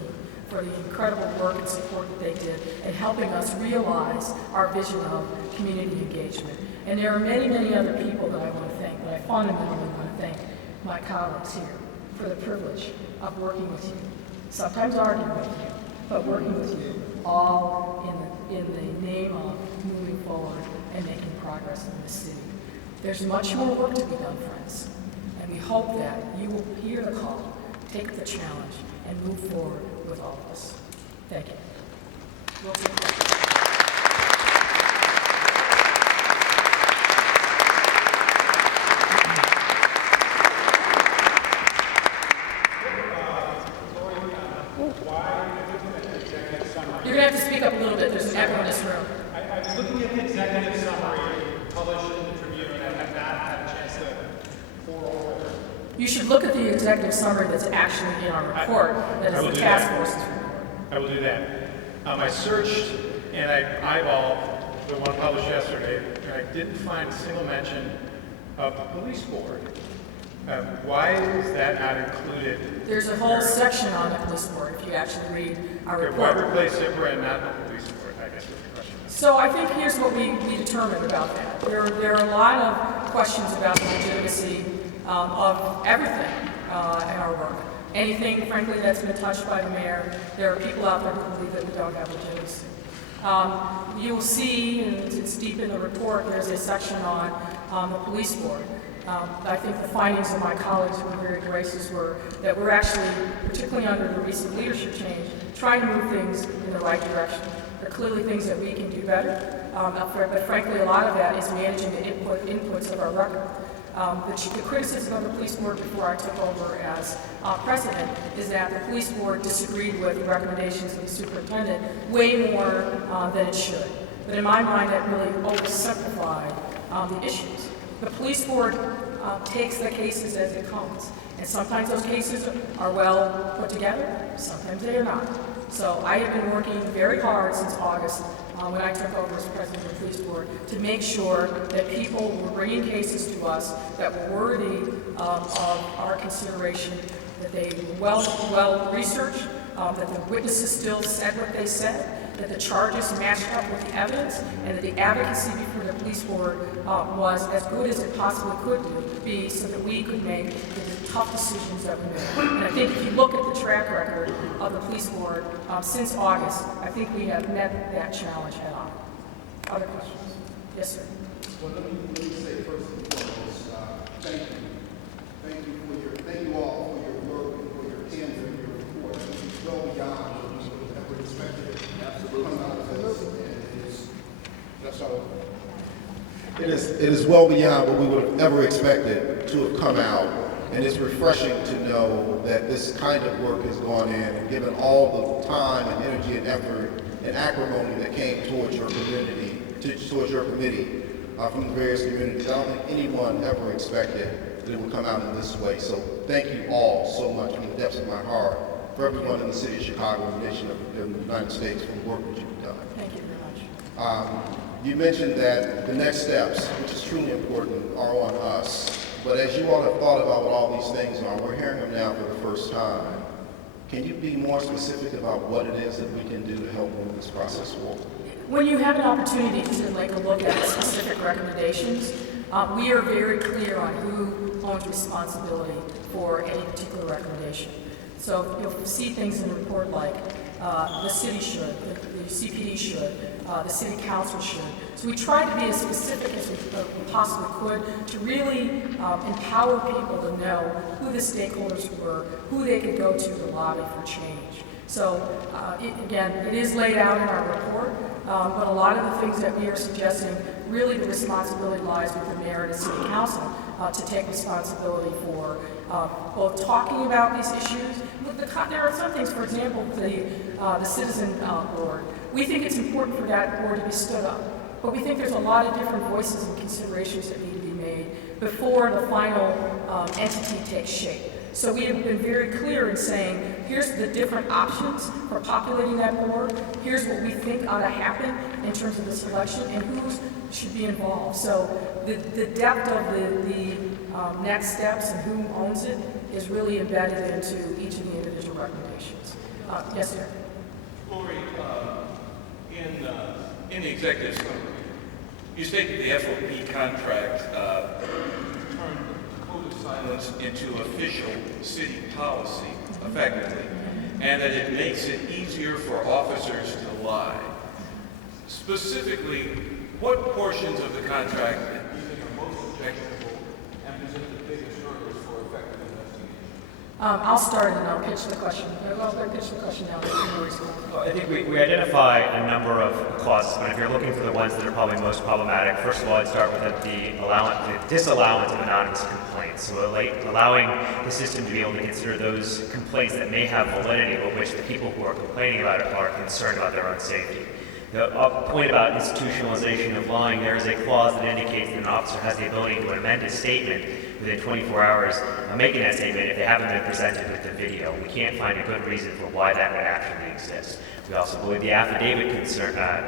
for the incredible work and support that they did in helping us realize our vision of community engagement. And there are many, many other people that I want to thank, but I fundamentally want to thank my colleagues here for the privilege of working with you, sometimes arguing with you, but working with you all in the name of moving forward and making progress in this city. There's much more work to be done, friends, and we hope that you will hear the call, take the challenge, and move forward with all of us. Thank you. We'll take questions. You're going to have to speak up a little bit. There's an echo in this room. I was looking at the executive summary published in the Tribune, and I have not had a chance to pour over it. You should look at the executive summary that's actually in our report, that is the task force's report. I will do that. I searched and I eyeballed the one published yesterday, and I didn't find a single mention of the police board. Why is that not included? There's a whole section on the police board if you actually read our Okay, why report. replace SIPRA and not the police board, I guess is the question. So I think here's what we determined about that. There are a lot of questions about the legitimacy of everything in our work. Anything, frankly, that's been touched by the mayor, there are people out there who believe that we don't have legitimacy. You'll see, and it's deep in the report, there's a section on the police board. I think the findings of my colleagues who were very gracious were that we're actually, particularly under the recent leadership change, trying to move things in the right direction. There are clearly things that we can do better, but frankly, a lot of that is managing the inputs of our record. The criticism of the police board before I took over as president is that the police board disagreed with the recommendations of the superintendent way more than it should. But in my mind, that really oversimplified the issues. The police board takes the cases as it comes. And sometimes those cases are well put together, sometimes they are not. So I have been working very hard since August, when I took over as president of the police board, to make sure that people were bringing cases to us that were worthy of our consideration, that they were well researched, that the witnesses still said what they said, that the charges matched up with the evidence, and that the advocacy before the police board was as good as it possibly could be, so that we could make the tough decisions that we made. And I think if you look at the track record of the police board since August, I think we have met that challenge head on. Other questions? Yes, sir. Well, let me say first and foremost, thank you. Thank you all for your work and for your candor and your report. This is well beyond what we would have ever expected. Absolutely. Come out of this, and it is, that's all. It is well beyond what we would have ever expected to have come out, and it's refreshing to know that this kind of work has gone in, and given all the time and energy and effort and acrimony that came towards your community, towards your committee from the various communities. I don't think anyone ever expected that it would come out in this way. So thank you all so much from the depths of my heart for everyone in the city of Chicago and the nation of the United States for the work that you've done. Thank you very much. You mentioned that the next steps, which is truly important, are on us. But as you all have thought about what all these things are, we're hearing them now for the first time. Can you be more specific about what it is that we can do to help move this process forward? When you have an opportunity to take a look at specific recommendations, we are very clear on who owns responsibility for any particular recommendation. So you'll see things in the report like the city should, the CPD should, the city council should. So we tried to be as specific as we possibly could to really empower people to know who the stakeholders were, who they could go to lobby for change. So again, it is laid out in our report, but a lot of the things that we are suggesting, really the responsibility lies with the mayor and the city council to take responsibility for both talking about these issues. Look, there are some things, for example, the citizen board. We think it's important for that board to be stood up, but we think there's a lot of different voices and considerations that need to be made before the final entity takes shape. So we have been very clear in saying, here's the different options for populating that board, here's what we think ought to happen in terms of the selection, and who should be involved. So the depth of the next steps and who owns it is really embedded into each of the individual recommendations. Yes, sir. Lori, in the executive summary, you stated the FOP contract turned the code of silence into official city policy, effectively, and that it makes it easier for officers to lie. Specifically, what portions of the contract do you think are most objectionable and present the biggest hurdles for effective investigation? I'll start and I'll pitch the question. I'll pitch the question now. Well, I think we identify a number of clauses, but if you're looking for the ones that are probably most problematic, first of all, I'd start with the disallowance of anonymous complaints. So allowing the system to be able to consider those complaints that may have validity, but which the people who are complaining about it are concerned about their own safety. The point about institutionalization of lying, there is a clause that indicates that an officer has the ability to amend a statement within 24 hours of making that statement if they haven't been presented with the video. We can't find a good reason for why that would actually exist. We also believe the affidavit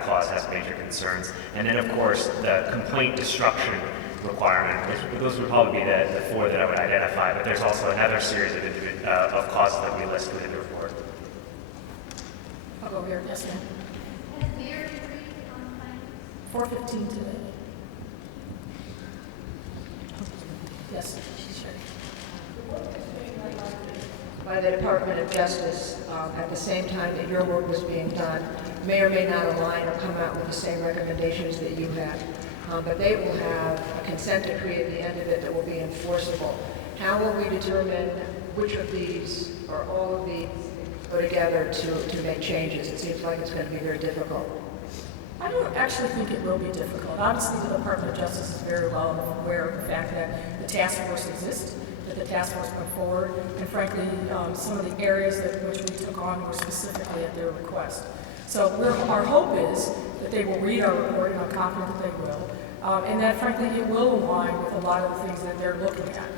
clause has major concerns. And then, of course, the complaint destruction requirement. Those would probably be the four that I would identify, but there's also another series of clauses that we list within the report. I'll go here. Yes, ma'am. 4:15 today. Yes. By the Department of Justice, at the same time that your work was being done, may or may not align or come out with the same recommendations that you had. But they will have a consent decree at the end of it that will be enforceable. How will we determine which of these or all of these go together to make changes? It seems like it's going to be very difficult. I don't actually think it will be difficult. Obviously, the Department of Justice is very well aware of the fact that the task force exists, that the task force went forward, and frankly, some of the areas which we took on were specifically at their request. So our hope is that they will read our report, and I'm confident that they will, and that frankly it will align with a lot of the things that they're looking at.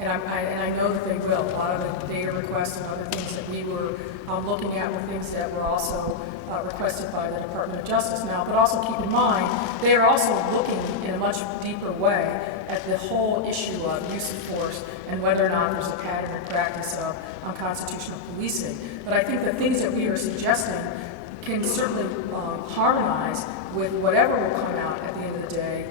And I know that they will. A lot of the data requests and other things that we were looking at were things that were also requested by the Department of Justice now. But also keep in mind, they are also looking in a much deeper way at the whole issue of use of force and whether or not there's a pattern or practice of unconstitutional policing. But I think the things that we are suggesting can certainly harmonize with whatever will come out at the end of the day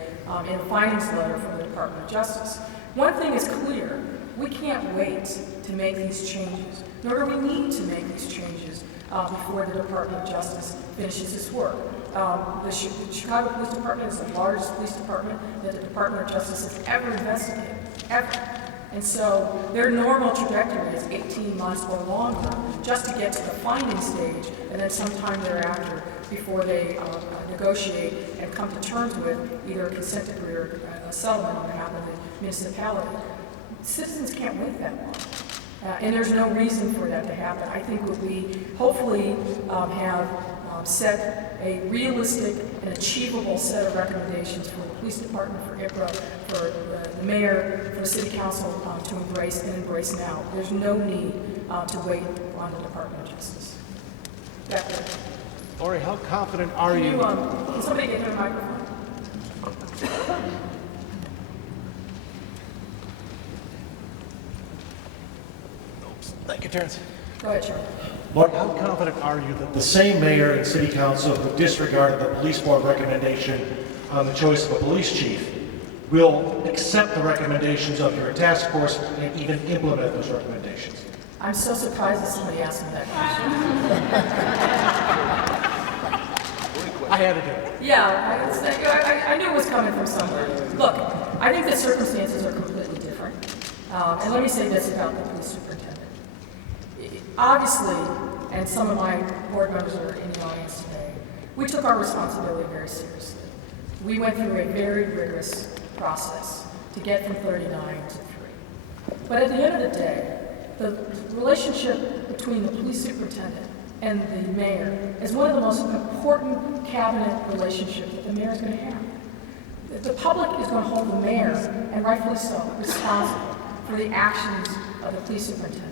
in the findings letter from the Department of Justice. One thing is clear, we can't wait to make these changes, nor do we need to make these changes before the Department of Justice finishes its work. The Chicago Police Department is the largest police department that the Department of Justice has ever investigated, ever. And so their normal trajectory is 18 months or longer just to get to the finding stage, and then sometime thereafter before they negotiate and come to terms with either a consent decree or a settlement on behalf of the municipality. Citizens can't wait that long. And there's no reason for that to happen. I think what we hopefully have set a realistic and achievable set of recommendations for the police department, for IPRA, for the mayor, for the city council to embrace and embrace now. There's no need to wait on the Department of Justice. Back there. Lori, how confident are you? Can somebody get her a microphone? Thank you, Terrence. Go ahead, Charlie. Lori, how confident are you that the same mayor and city council who disregarded the police board recommendation on the choice of a police chief will accept the recommendations of your task force and even implement those recommendations? I'm so surprised that somebody asked me that question. I had to do it. Yeah, I knew it was coming from somewhere. Look, I think the circumstances are completely different. And let me say this about the police superintendent. Obviously, and some of my board members are in the audience today, we took our responsibility very seriously. We went through a very rigorous process to get from 39 to 3. But at the end of the day, the relationship between the police superintendent and the mayor is one of the most important cabinet relationships that the mayor is going to have. The public is going to hold the mayor, and rightfully so, responsible for the actions of the police superintendent.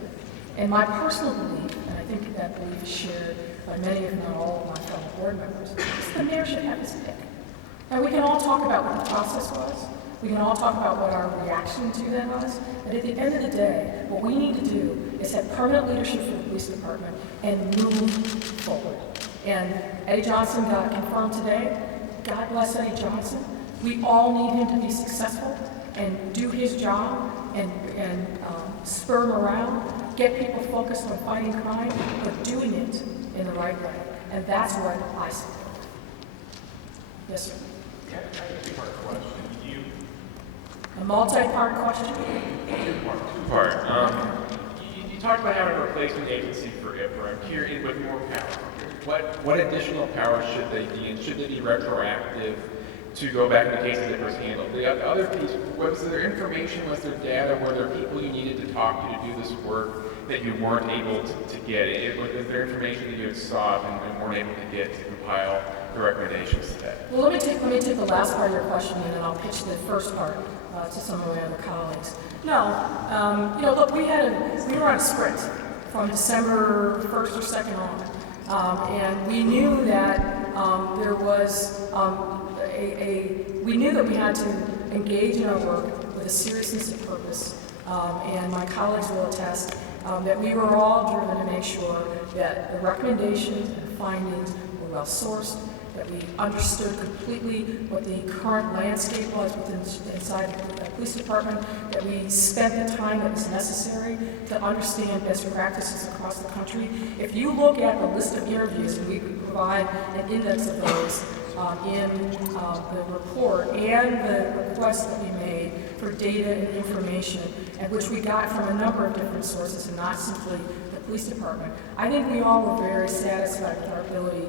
And my personal belief, and I think that belief is shared by many, if not all, of my fellow board members, is the mayor should have his pick. Now, we can all talk about what the process was. We can all talk about what our reaction to that was. But at the end of the day, what we need to do is have permanent leadership for the police department and move forward. And Eddie Johnson got confirmed today. God bless Eddie Johnson. We all need him to be successful and do his job and spur morale, get people focused on fighting crime, but doing it in the right way. And that's what I support. Yes, sir. Yeah, I have a two-part question. A multi-part question? Two-part. You talked about having a replacement agency for IPRA. I'm curious, with more power. What additional powers should they be, and should they be retroactive to go back in the cases that was handled? The other piece, was there information, was there data, were there people you needed to talk to do this work that you weren't able to get? Is there information that you had sought and weren't able to get to compile the recommendations today? Well, let me take the last part of your question, and then I'll pitch the first part to some of my other colleagues. No, look, we were on a sprint from December 1st or 2nd on, and we knew that there was we knew that we had to engage in our work with a seriousness and purpose, and my colleagues will attest that we were all driven to make sure that the recommendations and findings were well sourced, that we understood completely what the current landscape was inside the police department, that we spent the time that was necessary to understand best practices across the country. If you look at the list of interviews, and we could provide an index of those in the report, and the requests that we made for data and information, and which we got from a number of different sources and not simply the police department, I think we all were very satisfied with our ability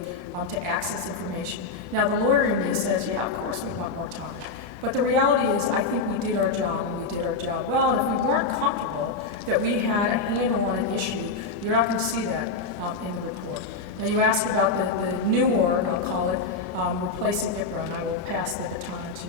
to access information. Now, the lawyer in me says, yeah, of course we want more time. But the reality is, I think we did our job, and we did our job well, and if we weren't comfortable that we had a handle on an issue, you're not going to see that in the report. Now you asked about the new org, I'll call it, replacing IPRA, and I will pass the baton to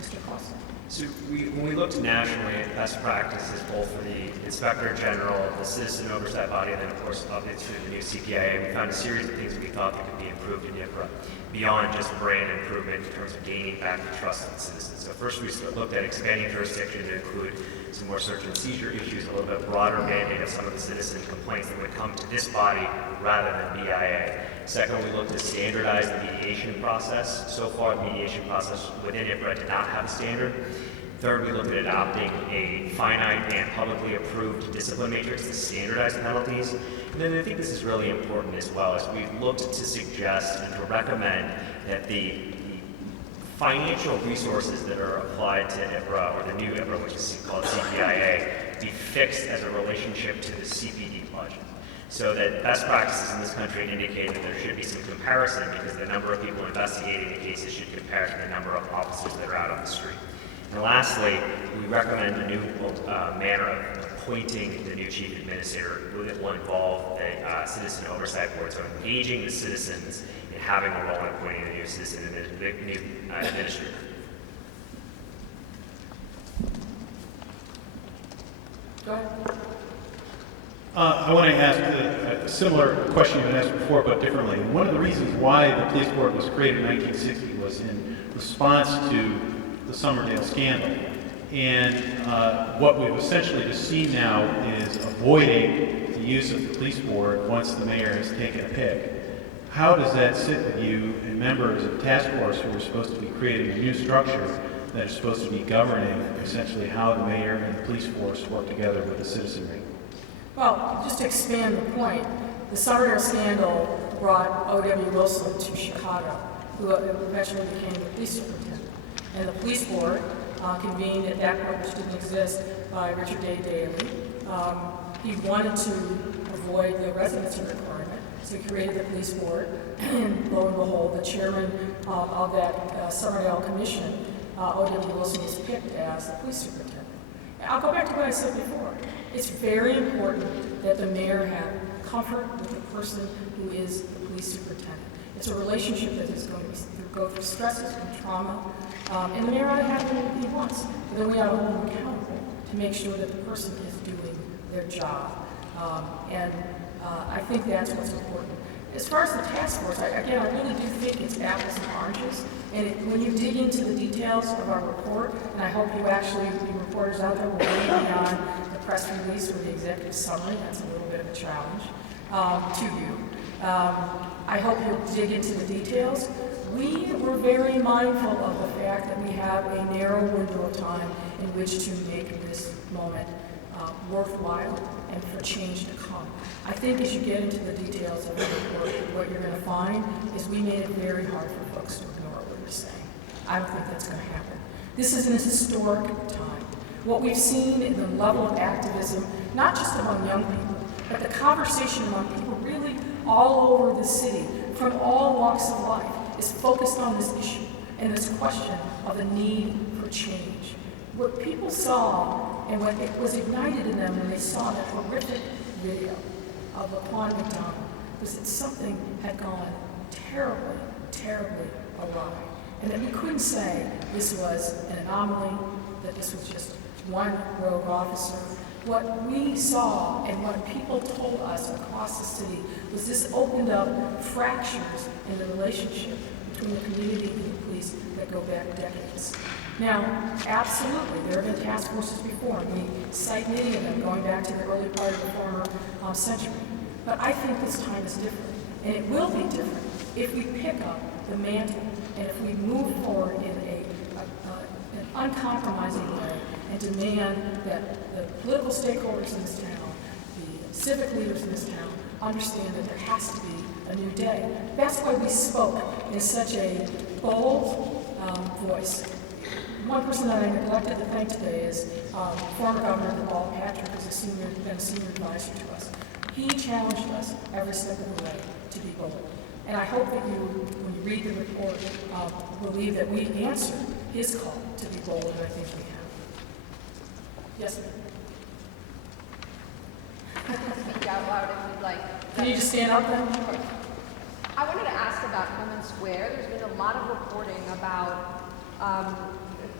Mr. Clausen. So when we looked nationally at best practices, both for the Inspector General, the Citizen Oversight Body, and then of course updates through the new CPIA, we found a series of things we thought that could be improved in IPRA, beyond just brand improvement in terms of gaining back the trust of the citizens. So first we looked at expanding jurisdiction to include some more search and seizure issues, a little bit broader mandate of some of the citizen complaints that would come to this body rather than BIA. Second, we looked to standardize the mediation process. So far, the mediation process within IPRA did not have a standard. Third, we looked at adopting a finite and publicly approved discipline matrix to standardize penalties. And then I think this is really important as well, as we've looked to suggest and to recommend that the financial resources that are applied to IPRA, or the new IPRA, which is called CPIA, be fixed as a relationship to the CPD budget. So that best practices in this country indicate that there should be some comparison, because the number of people investigating the cases should compare to the number of officers that are out on the street. And lastly, we recommend a new manner of appointing the new chief administrator that will involve a citizen oversight board, so engaging the citizens and having a role in appointing the new citizen and the new administrator. Go ahead. I want to ask a similar question you had asked before, but differently. One of the reasons why the police board was created in 1960 was in response to the Somerdale scandal. And what we've essentially just seen now is avoiding the use of the police board once the mayor has taken a pick. How does that sit with you and members of the task force who are supposed to be creating a new structure that is supposed to be governing essentially how the mayor and the police force work together with the citizenry? Well, just to expand the point, the Somerdale scandal brought O.W. Wilson to Chicago, who eventually became the police superintendent. And the police board, convened at that point, which didn't exist, by Richard A. Daley. He wanted to avoid the residency requirement, so he created the police board. And lo and behold, the chairman of that Somerdale commission, O.W. Wilson, was picked as the police superintendent. I'll go back to what I said before. It's very important that the mayor have comfort with the person who is the police superintendent. It's a relationship that is going to go through stresses and trauma, and the mayor ought to have what he wants. But then we ought to hold him accountable to make sure that the person is doing their job. I think that's what's important. As far as the task force, I really do think it's apples and oranges. And when you dig into the details of our report, and I hope you actually, the reporters out there, will read beyond the press release or the executive summary. That's a little bit of a challenge to you. I hope you'll dig into the details. We were very mindful of the fact that we have a narrow window of time in which to make this moment worthwhile and for change to come. I think as you get into the details of the report, what you're going to find is we made it very hard for folks to ignore what we're saying. I don't think that's going to happen. This is an historic time. What we've seen in the level of activism, not just among young people, but the conversation among people really all over the city, from all walks of life, is focused on this issue and this question of the need for change. What people saw and what it was ignited in them when they saw that horrific video of Laquan McDonald was that something had gone terribly, terribly awry. And that we couldn't say this was an anomaly, that this was just one rogue officer. What we saw and what people told us across the city was this opened up fractures in the relationship between the community and the police that go back decades. Now, absolutely, there have been task forces before, and we cite many of them going back to the early part of the former century. But I think this time is different, and it will be different if we pick up the mantle and if we move forward in an uncompromising way and demand that the political stakeholders in this town, the civic leaders in this town, understand that there has to be a new day. That's why we spoke in such a bold voice. One person that I neglected to thank today is former Governor Paul Patrick, who's been a senior advisor to us. He challenged us every step of the way to be bold. And I hope that you, when you read the report, believe that we answered his call to be bold, and I think we have. Yes, ma'am? Speak out loud if you'd like. Can you just stand up then? Clemens Square, there's been a lot of reporting about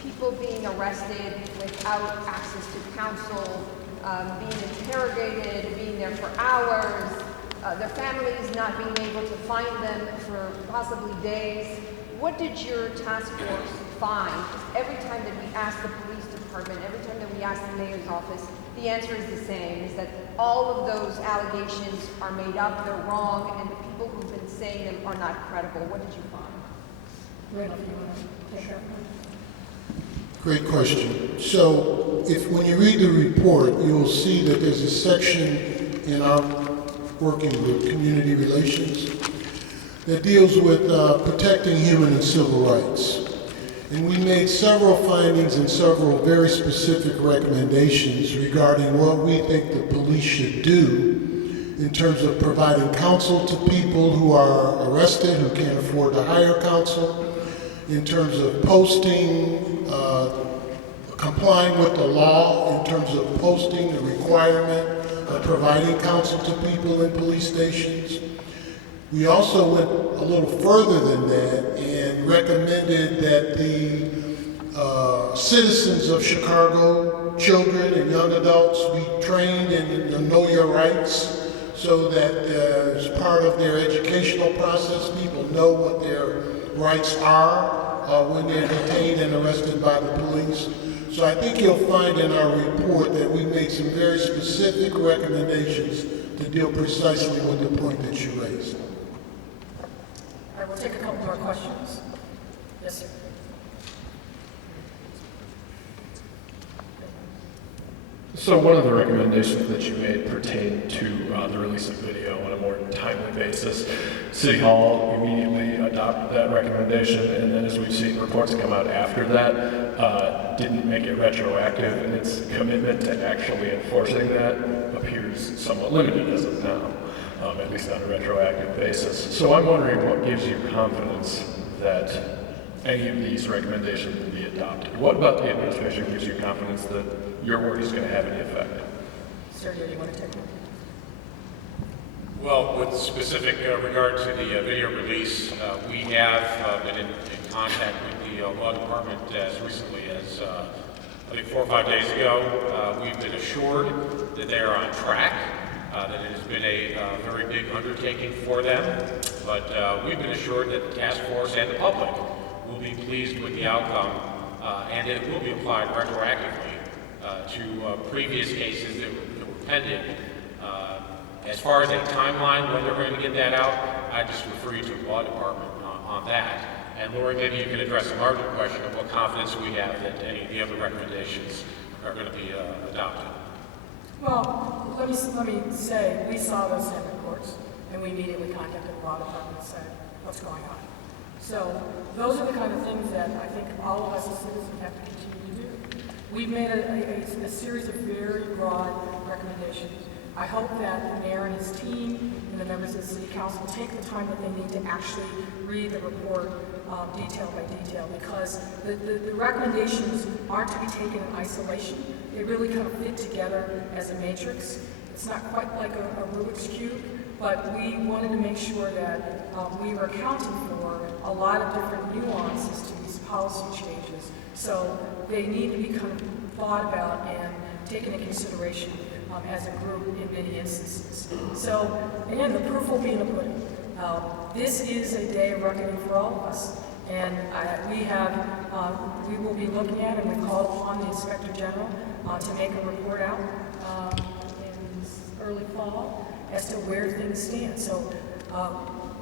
people being arrested without access to counsel, being interrogated, being there for hours, their families not being able to find them for possibly days. What did your task force find? Every time that we asked the police department, every time that we asked the mayor's office, the answer is the same, is that all of those allegations are made up, they're wrong, and the people who've been saying them are not credible. What did you find? Randolph, you want to take that one? Great question. So when you read the report, you'll see that there's a section in our working group, Community Relations, that deals with protecting human and civil rights. And we made several findings and several very specific recommendations regarding what we think the police should do in terms of providing counsel to people who are arrested, who can't afford to hire counsel, in terms of posting, complying with the law, in terms of posting the requirement of providing counsel to people in police stations. We also went a little further than that and recommended that the citizens of Chicago, children and young adults, be trained in the Know Your Rights, so that as part of their educational process, people know what their rights are when they're detained and arrested by the police. So I think you'll find in our report that we made some very specific recommendations to deal precisely with the point that you raised. All right, we'll take a couple more questions. Yes, sir. So one of the recommendations that you made pertained to the release of video on a more timely basis. City Hall immediately adopted that recommendation, and then as we've seen reports come out after that, didn't make it retroactive, and its commitment to actually enforcing that appears somewhat limited as of now, at least on a retroactive basis. So I'm wondering what gives you confidence that any of these recommendations will be adopted? What about the administration gives you confidence that your work is going to have any effect? Sir, do you want to take it? Well, with specific regard to the video release, we have been in contact with the law department as recently as I think 4 or 5 days ago. We've been assured that they are on track, that it has been a very big undertaking for them, but we've been assured that the task force and the public will be pleased with the outcome, and it will be applied retroactively to previous cases that were pending. As far as a timeline, when they're going to get that out, I just refer you to the law department on that. And Lori, maybe you can address a larger question of what confidence we have that any of the other recommendations are going to be adopted. Well, let me say, we saw those 10 reports, and we immediately contacted the law department and said, what's going on? So those are the kind of things that I think all of us as citizens have to continue to do. We've made a series of very broad recommendations. I hope that the mayor and his team and the members of the city council take the time that they need to actually read the report detail by detail, because the recommendations aren't to be taken in isolation. They really kind of fit together as a matrix. It's not quite like a Rubik's Cube, but we wanted to make sure that we were accounting for a lot of different nuances to these policy changes. So they need to be kind of thought about and taken into consideration as a group in many instances. So again, the proof will be in the pudding. This is a day of reckoning for all of us. And we will be looking at, and we called upon the Inspector General to make a report out in early fall as to where things stand. So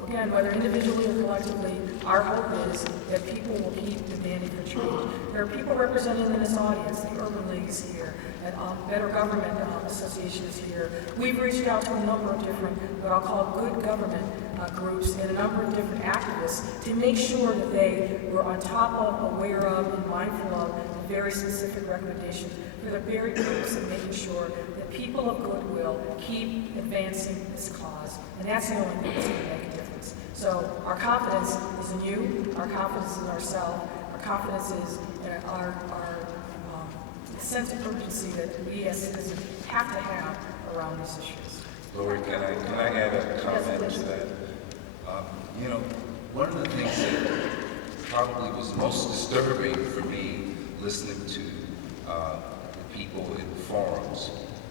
again, whether individually or collectively, our hope is that people will keep demanding for change. There are people represented in this audience, the Urban Leagues here, and Better Government Associations here. We've reached out to a number of different, what I'll call good government groups, and a number of different activists to make sure that they were on top of, aware of, and mindful of the very specific recommendations for the very purpose of making sure that people of goodwill keep advancing this cause. And that's the only thing that's going to make a difference. So our confidence is in you, our confidence is in ourselves, our confidence is in our sense of urgency that we as citizens have to have around these issues. Lori, can I add a comment to that? one of the things that probably was most disturbing for me listening to the people in forums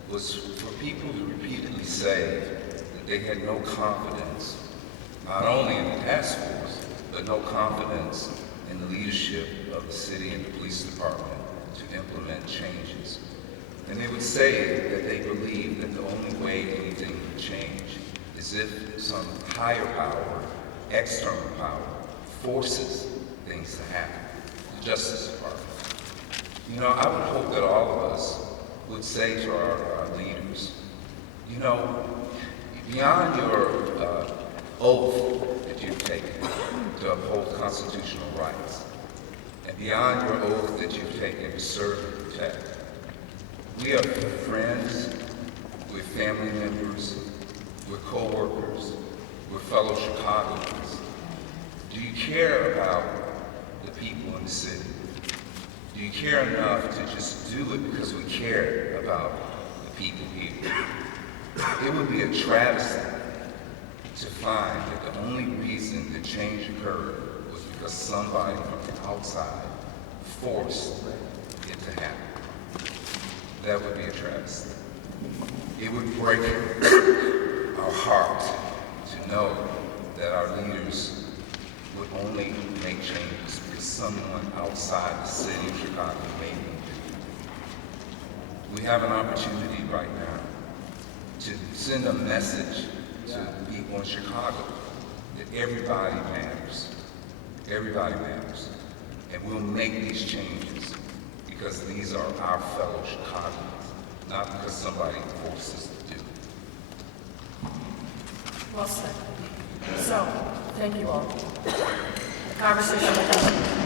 was for people to repeatedly say that they had no confidence, not only in the task force, but no confidence in the leadership of the city and the police department to implement changes. And they would say that they believe that the only way anything would change is if some higher power, external power, forces things to happen. The Justice Department. You know, I would hope that all of us would say to our leaders, you know, beyond your oath that you've taken to uphold constitutional rights, and beyond your oath that you've taken to serve and protect, we are friends, we're family members, we're co-workers, we're fellow Chicagoans. Do you care about the people in the city? Do you care enough to just do it because we care about the people here? It would be a travesty to find that the only reason the change occurred was because somebody from the outside forced it to happen. That would be a travesty. It would break our heart to know that our leaders would only make changes because someone outside the city of Chicago made them do. We have an opportunity right now to send a message to the people in Chicago that everybody matters. Everybody matters. And we'll make these changes because these are our fellow Chicagoans, not because somebody forced us to do it. Well said. So, thank you all. The conversation will continue.